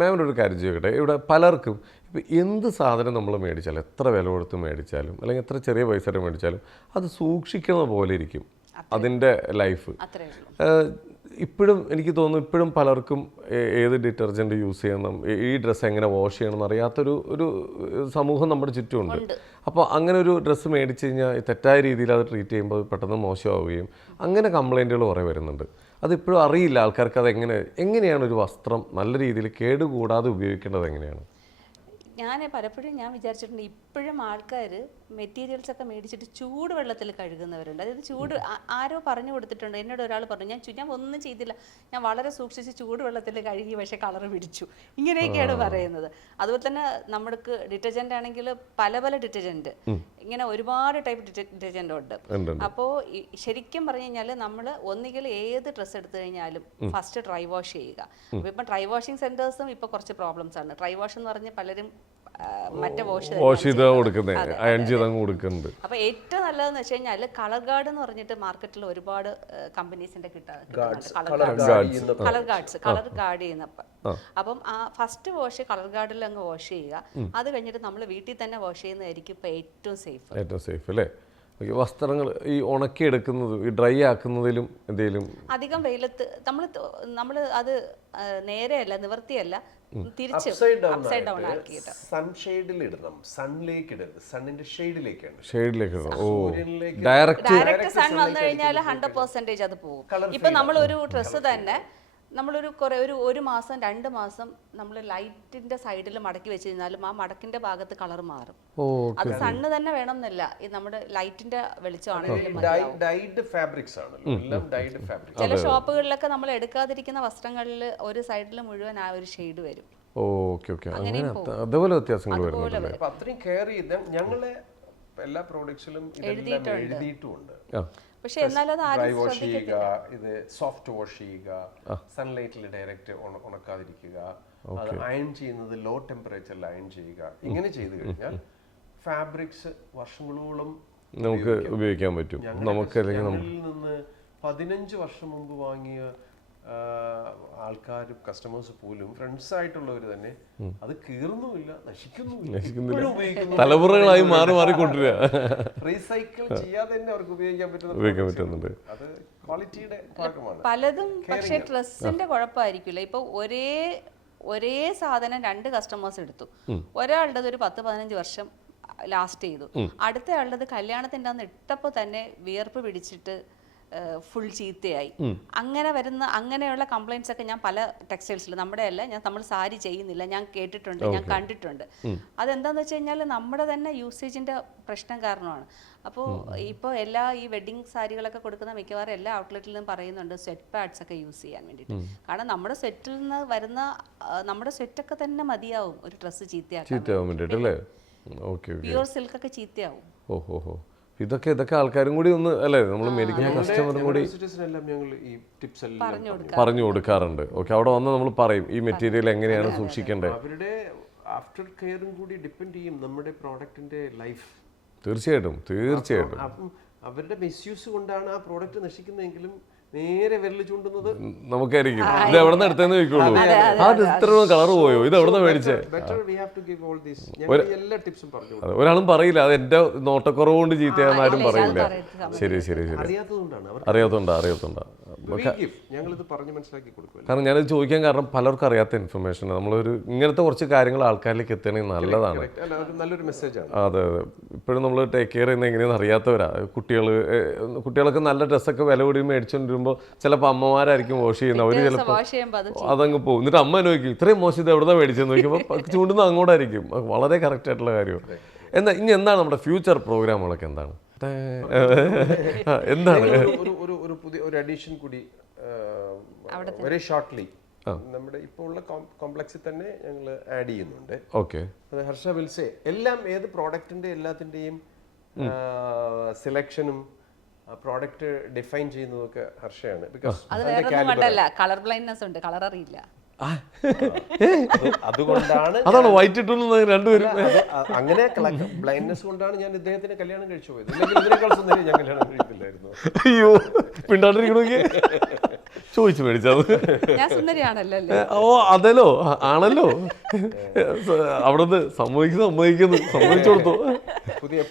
മാമിനൊരു കാര്യം ചോദിക്കട്ടെ, ഇവിടെ പലർക്കും ഇപ്പം എന്ത് സാധനം നമ്മൾ മേടിച്ചാലും, എത്ര വില കൊടുത്ത് മേടിച്ചാലും അല്ലെങ്കിൽ എത്ര ചെറിയ പൈസ മേടിച്ചാലും അത് സൂക്ഷിക്കുന്ന പോലെ ഇരിക്കും അതിൻ്റെ ലൈഫ്. ഇപ്പോഴും എനിക്ക് തോന്നുന്നു ഇപ്പോഴും പലർക്കും ഏത് ഡിറ്റർജൻറ്റ് യൂസ് ചെയ്യണം, ഈ ഡ്രസ്സ് എങ്ങനെ വാഷ് ചെയ്യണം എന്നറിയാത്തൊരു സമൂഹം നമ്മുടെ ചുറ്റുമുണ്ട്. അപ്പോൾ അങ്ങനെ ഒരു ഡ്രസ്സ് മേടിച്ച് കഴിഞ്ഞാൽ തെറ്റായ രീതിയിൽ അത് ട്രീറ്റ് ചെയ്യുമ്പോൾ പെട്ടെന്ന് മോശമാവുകയും അങ്ങനെ കംപ്ലൈൻറ്റുകൾ കുറേ വരുന്നുണ്ട്. അതിപ്പോഴും അറിയില്ല ആൾക്കാർക്ക് എങ്ങനെയാണ് ഒരു വസ്ത്രം നല്ല രീതിയിൽ കേടുകൂടാതെ ഉപയോഗിക്കേണ്ടത് എങ്ങനെയാണ്. ഞാൻ പലപ്പോഴും വിചാരിച്ചിട്ടുണ്ട്, ഇപ്പോഴും ആൾക്കാർ മെറ്റീരിയൽസ് ഒക്കെ മേടിച്ചിട്ട് ചൂടുവെള്ളത്തിൽ കഴുകുന്നവരുണ്ട്. അതായത് ആരോ പറഞ്ഞു കൊടുത്തിട്ടുണ്ട്, എന്നോട് ഒരാൾ പറഞ്ഞു, ഞാൻ ഒന്നും ചെയ്തില്ല, ഞാൻ വളരെ സൂക്ഷിച്ച് ചൂടുവെള്ളത്തിൽ കഴുകി പക്ഷേ കളർ പിടിച്ചു, ഇങ്ങനെയൊക്കെയാണ് പറയുന്നത്. അതുപോലെ തന്നെ നമ്മൾക്ക് ഡിറ്റർജന്റ് ആണെങ്കിൽ പല ഡിറ്റർജന്റ്, ഇങ്ങനെ ഒരുപാട് ടൈപ്പ് ഡിറ്റർജന്റ് ഉണ്ട്. അപ്പോൾ ശരിക്കും പറഞ്ഞു കഴിഞ്ഞാൽ നമ്മൾ ഒന്നുകിൽ ഏത് ഡ്രസ്സ് എടുത്തു കഴിഞ്ഞാലും ഫസ്റ്റ് ഡ്രൈ വാഷ് ചെയ്യുക. അപ്പോൾ ഇപ്പം ഡ്രൈ വാഷിംഗ് സെന്റേഴ്സും ഇപ്പോൾ കുറച്ച് പ്രോബ്ലംസ് ആണ്. ഡ്രൈ വാഷ് എന്ന് പറഞ്ഞ് പലരും മറ്റേ വാഷ് ചെയ്ത് കൊടുക്കുന്നത്. അപ്പൊ ഏറ്റവും നല്ലതെന്ന് വെച്ച് കഴിഞ്ഞാൽ കളർ ഗാർഡ് എന്ന് പറഞ്ഞിട്ട് മാർക്കറ്റിൽ ഒരുപാട് കമ്പനീസിന്റെ കളർ ഗാർഡ് ചെയ്യുന്നപ്പോ. അപ്പം ആ ഫസ്റ്റ് വാഷ് കളർ ഗാർഡിൽ അങ്ങ് വാഷ് ചെയ്യുക. അത് കഴിഞ്ഞിട്ട് നമ്മൾ വീട്ടിൽ തന്നെ വാഷ് ചെയ്യുന്നതായിരിക്കും ഇപ്പൊ ഏറ്റവും സേഫ് അല്ലേ. വസ്ത്രങ്ങൾ ഈ ഉണക്കിയെടുക്കുന്നതും ഈ ഡ്രൈ ആക്കുന്നതിലും എന്തെങ്കിലും അധികം വെയിലത്ത് നമ്മൾ അത് നേരെയല്ല, നിവർത്തിയല്ല, തിരിച്ച് അപ്സൈഡ് ഡൗൺ ആക്കിയിട്ട് സൺഷെയ്ഡിൽ ഇടണം. സണ്ണിലേക്ക് ഇടരുത്, സണ്ണിന്റെ ഷെയ്ഡിലേക്കാണ്. ഡയറക്റ്റ് സൺ വന്നു കഴിഞ്ഞാൽ 100% അത് പോകും. ഇപ്പൊ നമ്മൾ ഒരു ഡ്രസ്സ് തന്നെ നമ്മളൊരു ഒരു മാസം 2 മാസം നമ്മൾ ലൈറ്റിന്റെ സൈഡിൽ മടക്കി വെച്ച് കഴിഞ്ഞാലും ആ മടക്കിന്റെ ഭാഗത്ത് കളർ മാറും. അത് സണ്ണ് തന്നെ വേണം എന്നല്ല, ഈ നമ്മുടെ ലൈറ്റിന്റെ വെളിച്ചമാണെങ്കിലും ചില ഷോപ്പുകളിലൊക്കെ നമ്മൾ എടുക്കാതിരിക്കുന്ന വസ്ത്രങ്ങളിൽ ഒരു സൈഡിൽ മുഴുവൻ ആ ഒരു ഷെയ്ഡ് വരും. അതുപോലെ വ്യത്യാസങ്ങൾ ഞങ്ങളെ എല്ലാ പ്രോഡക്ട്സിലും എഴുതിയിട്ടുണ്ട്. പക്ഷെ എന്നാലും ഇത് സോഫ്റ്റ് വാഷ് ചെയ്യുക, സൺലൈറ്റിൽ ഡയറക്റ്റ് ഉണക്കാതിരിക്കുക, അത് അയൺ ചെയ്യുന്നത് ലോ ടെമ്പറേച്ചറിൽ അയൺ ചെയ്യുക. ഇങ്ങനെ ചെയ്തു കഴിഞ്ഞാൽ ഫാബ്രിക്സ് വർഷങ്ങളോളം നമുക്ക് ഉപയോഗിക്കാൻ പറ്റും. നമുക്ക് നിന്ന് 15 വർഷം മുമ്പ് വാങ്ങിയ ആൾക്കാരും കസ്റ്റമേഴ്സ് പോലും ഫ്രണ്ട്സ് ആയിട്ടുള്ളവർ തന്നെ അത് കീറുന്നുമില്ല, നശിക്കുന്നുമില്ല, തലമുറകളായി മാറിക്കൊണ്ടിരിക്കുക. റീസൈക്കിൾ ചെയ്യാതെ തന്നെ അവർക്ക് ഉപയോഗിക്കാൻ പറ്റുന്നുണ്ട്. അത് ക്വാളിറ്റിയുടെ ഭാഗമാണ്. പലതും പക്ഷേ ഡ്രസ്സിന്റെ കുഴപ്പമായിരിക്കില്ല. ഇപ്പൊ ഒരേ സാധനം 2 കസ്റ്റമേഴ്സ് എടുത്തു, ഒരാളുടെ ഒരു 10-15 വർഷം ലാസ്റ്റ് ചെയ്തു, അടുത്ത ആളുടെ കല്യാണത്തിൻ്റെ അന്ന് ഇട്ടപ്പോൾ തന്നെ വിയർപ്പ് പിടിച്ചിട്ട് ഫുൾ ചീത്തയായി. അങ്ങനെയുള്ള കംപ്ലൈൻറ്റ്സ് ഒക്കെ ഞാൻ പല ടെക്സ്റ്റൈൽസിൽ, നമ്മുടെ അല്ല, നമ്മൾ സാരി ചെയ്യുന്നില്ല, ഞാൻ കേട്ടിട്ടുണ്ട്, ഞാൻ കണ്ടിട്ടുണ്ട്. അതെന്താന്ന് വെച്ച് കഴിഞ്ഞാൽ നമ്മുടെ തന്നെ യൂസേജിന്റെ പ്രശ്നം കാരണമാണ്. അപ്പോൾ ഇപ്പോൾ ഈ വെഡിങ് സാരികളൊക്കെ കൊടുക്കുന്ന മിക്കവാറും എല്ലാ ഔട്ട്ലെറ്റിലും പറയുന്നുണ്ട് സ്വെറ്റ് പാഡ്സ് ഒക്കെ യൂസ് ചെയ്യാൻ വേണ്ടിയിട്ട്. കാരണം നമ്മുടെ സ്വെറ്റിൽ നിന്ന് വരുന്ന നമ്മുടെ സ്വെറ്റൊക്കെ തന്നെ മതിയാവും ഒരു ഡ്രസ്സ് ചീത്തയാക്കാൻ. പ്യൂർ സിൽക്ക് ഒക്കെ ചീത്തയാവും. ഇതൊക്കെ ആൾക്കാരും കൂടി ഒന്ന് അല്ലേ നമ്മൾ മേടിക്കുന്ന കസ്റ്റമറും കൂടി യൂണിവേഴ്സിറ്റീസിനെല്ലാം ഞങ്ങൾ ഈ ടിപ്സ് എല്ലാം പറഞ്ഞു കൊടുക്കാറുണ്ട്. ഓക്കെ, അവിടെ വന്ന് നമ്മൾ പറയും ഈ മെറ്റീരിയൽ എങ്ങനെയാണ് സൂക്ഷിക്കേണ്ടത്. അവരുടെ ആഫ്റ്റർ കെയറും കൂടി ഡിപ്പെൻഡ് ചെയ്യും നമ്മുടെ പ്രോഡക്റ്റിന്റെ ലൈഫ്. തീർച്ചയായിട്ടും. അപ്പം അവരുടെ മിസ്യൂസ് കൊണ്ടാണ് ആ പ്രോഡക്റ്റ് നശിക്കുന്നതെങ്കിലും നേരെ വിരൽ ചൂണ്ടുന്നത് നമുക്കായിരിക്കും. ഇത് എവിടെ നിന്ന് എടുത്തെന്ന് ചോദിക്കുള്ളൂ. ആ ഇത്ര കളർ പോയോ, ഇത് എവിടെ നിന്ന് മേടിച്ചേ. ഒരാളും പറയില്ല അത് എന്റെ നോട്ടക്കുറവ് കൊണ്ട് ചീത്തയാന്ന് ആരും പറയില്ല. ശരി അറിയാത്തോണ്ടാ കാരണം ഞാനത് ചോദിക്കാൻ കാരണം പലർക്കും അറിയാത്ത ഇൻഫർമേഷൻ. നമ്മളൊരു ഇങ്ങനത്തെ കുറച്ച് കാര്യങ്ങൾ ആൾക്കാരിലേക്ക് എത്തണമെങ്കിൽ നല്ലതാണ്. നല്ലൊരു മെസ്സേജാണ്. അതെ. ഇപ്പോഴും നമ്മൾ ടേക്ക് കെയർ ചെയ്യുന്ന എങ്ങനെയാണെന്ന് അറിയാത്തവരാ. കുട്ടികളൊക്കെ നല്ല ഡ്രസ്സൊക്കെ വില കൂടി മേടിച്ചുകൊണ്ടിരുമ്പോൾ ചിലപ്പോൾ അമ്മമാരായിരിക്കും വാഷ് ചെയ്യുന്നത്. അവർ ചിലപ്പോൾ അതങ്ങ് പോകും. എന്നിട്ട് അമ്മ നോക്കും ഇത്രയും മോശം ഇത് എവിടെ നിന്ന് മേടിച്ചെന്ന് നോക്കുമ്പോൾ ചൂണ്ടുന്നത് അങ്ങോട്ടായിരിക്കും. വളരെ കറക്റ്റ് ആയിട്ടുള്ള കാര്യം. ഇനി എന്താണ് നമ്മുടെ ഫ്യൂച്ചർ പ്രോഗ്രാമുകളൊക്കെ എന്താണ്? എന്താണ് ഒരു പുതിയ ഒരു അഡീഷൻ കൂടി വെരി ഷോർട്ട്ലി നമ്മുടെ ഇപ്പോൾ ഉള്ള കോംപ്ലക്സിൽ തന്നെ ഞങ്ങൾ ആഡ് ചെയ്യുന്നുണ്ട്. ഓക്കെ, ഹർഷ വിൽസേ എല്ലാം ഏത് പ്രോഡക്റ്റിന്റെ എല്ലാത്തിന്റെയും സെലക്ഷനും പ്രോഡക്റ്റ് ഡിഫൈൻ ചെയ്യുന്നതൊക്കെ ഹർഷയാണ്. ബിക്കോസ് കളർ ബ്ലൈൻഡ്നെസ് ഉണ്ട്, കളർ അറിയില്ല. അതുകൊണ്ടാണ് അതാണ് വൈറ്റ് ഇട്ടുള്ളത് രണ്ടുപേരും. അങ്ങനെ ബ്ലൈൻഡ്നെസ് കൊണ്ടാണ് ഞാൻ ഇദ്ദേഹത്തിന് കല്യാണം കഴിച്ചു പോയത്. ഇതിനേക്കാൾ സുന്ദരി ഞാൻ കല്യാണം കഴിക്കില്ലായിരുന്നു. അയ്യോ, പിണ്ടാണ്ടിരിക്കണമെങ്കിൽ ചോദിച്ചു മേടിച്ചത്. ഓ അതല്ലോ ആണല്ലോ. അവിടുന്ന് സമ്മതിച്ചു കൊടുത്തു.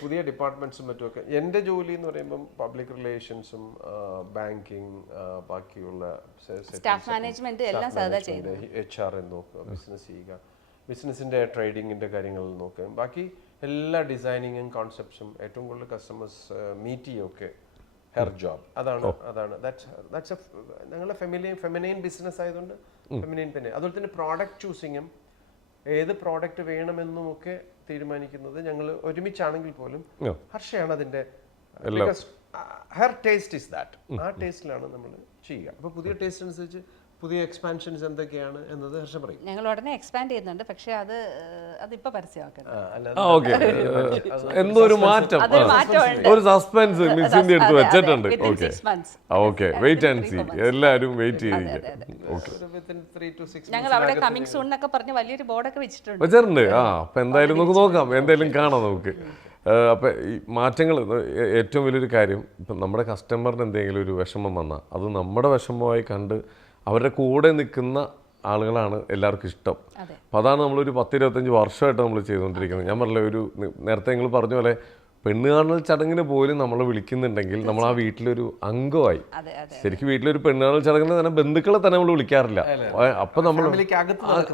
പുതിയ ഡിപ്പാർട്ട്മെന്റ്സും മറ്റുമൊക്കെ. എൻ്റെ ജോലി എന്ന് പറയുമ്പോൾ പബ്ലിക് റിലേഷൻസും ബാങ്കിങ് ബാക്കിയുള്ള സ്റ്റാഫ് മാനേജ്മെന്റ് എല്ലാം സാധാ ചെയ്യുന്നു. HR നോക്കുക, ബിസിനസ് ചെയ്യുക, ബിസിനസിന്റെ ട്രേഡിങ്ങിന്റെ കാര്യങ്ങൾ നോക്കുക, ബാക്കി എല്ലാ ഡിസൈനിങ്ങും കോൺസെപ്റ്റ്സും ഏറ്റവും കൂടുതൽ കസ്റ്റമേഴ്സ് മീറ്റ് ചെയ്യുകയൊക്കെ ഹെർ ജോബ്. അതാണ് ഞങ്ങളുടെ ഫെമിനൈൻ ബിസിനസ് ആയതുകൊണ്ട് ഫെമിനൈൻ തന്നെ. അതുപോലെ തന്നെ പ്രോഡക്റ്റ് ചൂസിങ്ങും ഏത് പ്രോഡക്റ്റ് വേണമെന്നും ഒക്കെ തീരുമാനിക്കുന്നത് ഞങ്ങൾ ഒരുമിച്ചാണെങ്കിൽ പോലും ഹർഷയാണ് അതിന്റെ. Her taste is that. ആ ടേസ്റ്റിലാണ് നമ്മൾ ചെയ്യുക. അപ്പോൾ പുതിയ ടേസ്റ്റ് അനുസരിച്ച് പുതിയ എക്സ്പാൻഷൻസ് എന്തൊക്കെയാണ് എന്നത് ഹർഷ പറയും. ഞങ്ങൾ ഉടനെ എക്സ്പാൻഡ് ചെയ്യുന്നുണ്ട്, പക്ഷെ അതിപ്പോ പരസ്യമാക്കണം. എന്തോ ഒരു മാറ്റം, ഒരു സസ്പെൻസ് മിക്സിന്റെ അടുത്ത് വെച്ചിട്ടുണ്ട്. Okay, wait and see. എല്ലാരും വെയിറ്റ് ചെയ്തിരിക്കും. ഞങ്ങൾ അവിടെ കമ്മിങ് സൂൺ എന്നൊക്കെ പറഞ്ഞ് വലിയൊരു ബോർഡൊക്കെ വെച്ചിട്ടുണ്ട്. അപ്പൊ എന്തായാലും നമുക്ക് നോക്കാം, എന്തായാലും കാണാം നമുക്ക്. അപ്പം ഈ മാറ്റങ്ങൾ ഏറ്റവും വലിയൊരു കാര്യം, ഇപ്പം നമ്മുടെ കസ്റ്റമറിന് എന്തെങ്കിലും ഒരു വിഷമം വന്നാൽ അത് നമ്മുടെ വിഷമമായി കണ്ട് അവരുടെ കൂടെ നിൽക്കുന്ന ആളുകളാണ് എല്ലാവർക്കും ഇഷ്ടം. അപ്പം അതാണ് നമ്മളൊരു 10-25 വർഷമായിട്ട് നമ്മൾ ചെയ്തുകൊണ്ടിരിക്കുന്നത്. ഞാൻ പറഞ്ഞില്ല, ഒരു നേരത്തെ നിങ്ങൾ പറഞ്ഞ പോലെ പെണ്ണ് കാണൽ ചടങ്ങിന് പോലും നമ്മൾ വിളിക്കുന്നുണ്ടെങ്കിൽ നമ്മൾ ആ വീട്ടിലൊരു അംഗമായി. ശരിക്കും വീട്ടിലൊരു പെണ്ണ് കാണൽ ചടങ്ങിന് തന്നെ ബന്ധുക്കളെ തന്നെ നമ്മൾ വിളിക്കാറില്ല. അപ്പം നമ്മൾ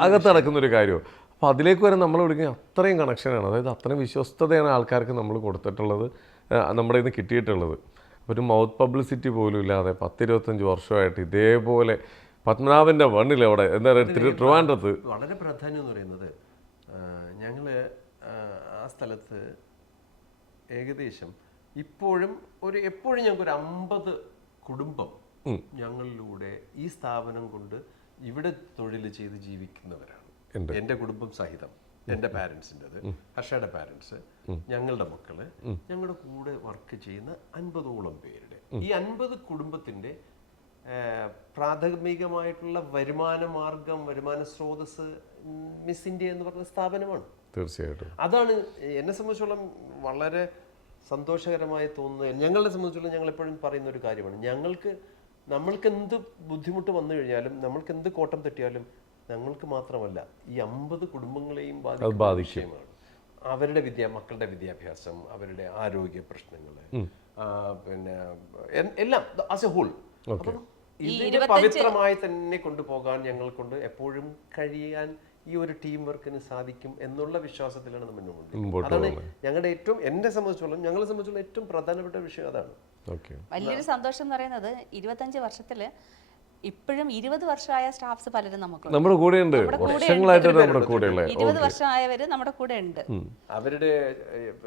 അകത്ത് നടക്കുന്ന ഒരു കാര്യമോ. അപ്പോൾ അതിലേക്ക് വരെ നമ്മൾ വിളിക്കുന്ന അത്രയും കണക്ഷനാണ്, അതായത് അത്രയും വിശ്വസ്തതയാണ് ആൾക്കാർക്ക് നമ്മൾ കൊടുത്തിട്ടുള്ളത്, നമ്മുടെ ഇന്ന് കിട്ടിയിട്ടുള്ളത്. ഒരു മൗത്ത് പബ്ലിസിറ്റി പോലും ഇല്ലാതെ 10-25 വർഷമായിട്ട് ഇതേപോലെ പത്മനാഭൻ്റെ വണ്ണിൽ അവിടെ എന്താ പറയുക ട്രിവാൻഡ്രത്ത് വളരെ പ്രാധാന്യം എന്ന് പറയുന്നത്, ഞങ്ങൾ ആ സ്ഥലത്ത് ഏകദേശം എപ്പോഴും ഞങ്ങൾക്കൊരു 50 കുടുംബം ഞങ്ങളിലൂടെ ഈ സ്ഥാപനം കൊണ്ട് ഇവിടെ തൊഴിൽ ചെയ്ത് ജീവിക്കുന്നവരാണ്. എൻ്റെ കുടുംബം സഹിതം, എൻ്റെ പാരൻസിൻ്റെത്, ഹർഷയുടെ പാരൻസ്, ഞങ്ങളുടെ മക്കള്, ഞങ്ങളുടെ കൂടെ വർക്ക് ചെയ്യുന്ന 50ഓളം പേരുടെ ഈ 50 കുടുംബത്തിൻ്റെ പ്രാഥമികമായിട്ടുള്ള വരുമാന മാർഗം, വരുമാന സ്രോതസ് മിസ് ഇന്ത്യ എന്ന് പറയുന്ന സ്ഥാപനമാണ്. തീർച്ചയായിട്ടും അതാണ് എന്നെ സംബന്ധിച്ചോളം വളരെ സന്തോഷകരമായി തോന്നുന്നത്. ഞങ്ങളെ സംബന്ധിച്ചോളം ഞങ്ങൾ എപ്പോഴും പറയുന്ന ഒരു കാര്യമാണ്, നമ്മൾക്ക് എന്ത് ബുദ്ധിമുട്ട് വന്നു കഴിഞ്ഞാലും, നമ്മൾക്ക് എന്ത് കോട്ടം തെറ്റിയാലും ഞങ്ങൾക്ക് മാത്രമല്ല ഈ 50 കുടുംബങ്ങളെയും ബാധിക്കും. അവരുടെ മക്കളുടെ വിദ്യാഭ്യാസം, അവരുടെ ആരോഗ്യ പ്രശ്നങ്ങൾ, പിന്നെ എല്ലാം ആസ് എ ഹോൾ. ഇതിനെ പവിത്രമായി തന്നെ കൊണ്ടുപോകാൻ ഞങ്ങൾ കൊണ്ട് എപ്പോഴും കഴിയാൻ ഈ ഒരു ടീം വർക്കിന് സാധിക്കും എന്നുള്ള വിശ്വാസത്തിലാണ് നമ്മൾ മുന്നോട്ട്. അതാണ് ഞങ്ങളെ സംബന്ധിച്ചോളം ഏറ്റവും പ്രധാനപ്പെട്ട വിഷയം. അതാണ് വലിയൊരു സന്തോഷം എന്ന് പറയുന്നത് 25 വർഷത്തില് ഇപ്പോഴും 20 വർഷമായ സ്റ്റാഫ്സ് പലരും നമുക്കുണ്ട്. നമ്മുടെ കൂടെയുണ്ട്, വർഷങ്ങളായിട്ട് നമ്മുടെ കൂടെയുള്ള 20 വർഷമായവര് നമ്മുടെ കൂടെ ഉണ്ട്. അവരുടെ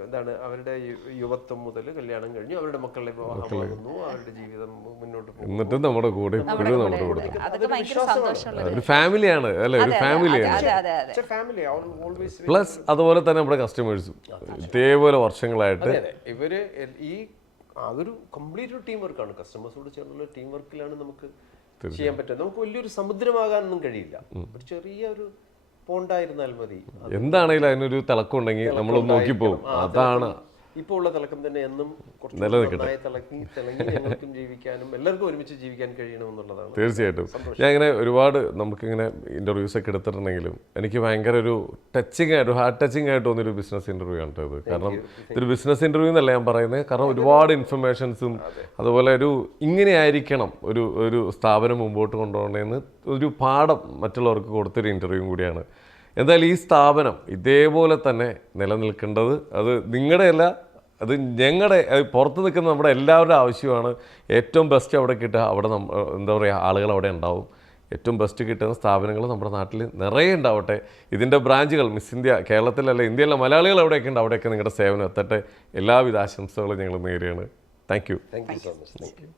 എന്താണ് അവരുടെ യുവത്വം മുതൽ കല്യാണം കഴിഞ്ഞു, അവരുടെ മക്കളുടെ വിവാഹമാകുന്നു, അവരുടെ ജീവിതം മുന്നോട്ട് പോകുന്നു. എന്നിട്ടും നമ്മുടെ കൂടെ ഇപ്പോഴും നമ്മുടെ കൂടെ അതൊക്കെ ഭയങ്കര സന്തോഷമുള്ള ഒരു ഫാമിലിയാണ് അല്ലെ, ഒരു ഫാമിലിയാണ്. അതെ അതെ അതെ. പ്ലസ് അതുപോലെ തന്നെ നമ്മുടെ കസ്റ്റമേഴ്സും ഇതേപോലെ വർഷങ്ങളായിട്ട് ഇവര് ഈ അതൊരു കംപ്ലീറ്റ് ഒരു ടീം വർക്കാണ്. കസ്റ്റമേഴ്സോട് ചേർന്നുള്ള ടീം വർക്കിലാണ് നമുക്ക് ചെയ്യാൻ പറ്റുക. നമുക്ക് വലിയൊരു സമുദ്രമാകാനൊന്നും കഴിയില്ല, ഒരു ചെറിയ ഒരു പോണ്ടായിരുന്നാൽ മതി. എന്താണെങ്കിലും അതിനൊരു തിളക്കം ഉണ്ടെങ്കിൽ നമ്മൾ നോക്കി പോകും. അതാണ് ഇപ്പോൾ ഉള്ള തിളക്കം തന്നെ എന്നും നിലനിൽക്കട്ടെ. തിളങ്ങി ഞങ്ങൾക്കും ജീവിക്കാനും എല്ലാവർക്കും ഒരുമിച്ച് ജീവിക്കാൻ കഴിയണമെന്നുള്ളതാണ്. തീർച്ചയായിട്ടും. ഞാൻ ഇങ്ങനെ ഒരുപാട് നമുക്കിങ്ങനെ ഇൻ്റർവ്യൂസ് ഒക്കെ എടുത്തിട്ടുണ്ടെങ്കിലും എനിക്ക് ഭയങ്കര ഒരു ടച്ചിങ് ആയിട്ട്, ഹാർട്ട് ടച്ചിങ് ആയിട്ട് തോന്നിയൊരു ബിസിനസ് ഇൻ്റർവ്യൂ ആണ് ഇത്. കാരണം ഇതൊരു ബിസിനസ് ഇൻ്റർവ്യൂ എന്നല്ല ഞാൻ പറയുന്നത്, കാരണം ഒരുപാട് ഇൻഫർമേഷൻസും അതുപോലെ ഒരു ഇങ്ങനെ ആയിരിക്കണം ഒരു സ്ഥാപനം മുമ്പോട്ട് കൊണ്ടുപോകണമെന്ന് ഒരു പാഠം മറ്റുള്ളവർക്ക് കൊടുത്തൊരു ഇൻ്റർവ്യൂ കൂടിയാണ്. എന്തായാലും ഈ സ്ഥാപനം ഇതേപോലെ തന്നെ നിലനിൽക്കേണ്ടത് അത് നിങ്ങളുടെയല്ല, അത് ഞങ്ങളുടെ പുറത്ത് നിൽക്കുന്ന നമ്മുടെ എല്ലാവരുടെ ആവശ്യമാണ്. ഏറ്റവും ബെസ്റ്റ് അവിടെ കിട്ടുക, അവിടെ എന്താ പറയുക, ആളുകൾ അവിടെ ഉണ്ടാവും. ഏറ്റവും ബെസ്റ്റ് കിട്ടുന്ന സ്ഥാപനങ്ങൾ നമ്മുടെ നാട്ടിൽ നിറയെ ഉണ്ടാവട്ടെ. ഇതിൻ്റെ ബ്രാഞ്ചുകൾ മിസ് ഇന്ത്യ കേരളത്തിലല്ല ഇന്ത്യയിലെ മലയാളികൾ എവിടെയൊക്കെ ഉണ്ട് അവിടെയൊക്കെ നിങ്ങളുടെ സേവനം എത്തട്ടെ. എല്ലാവിധ ആശംസകളും ഞങ്ങൾ നേരുകയാണ്. Thank you. Thank you so much. Thank you.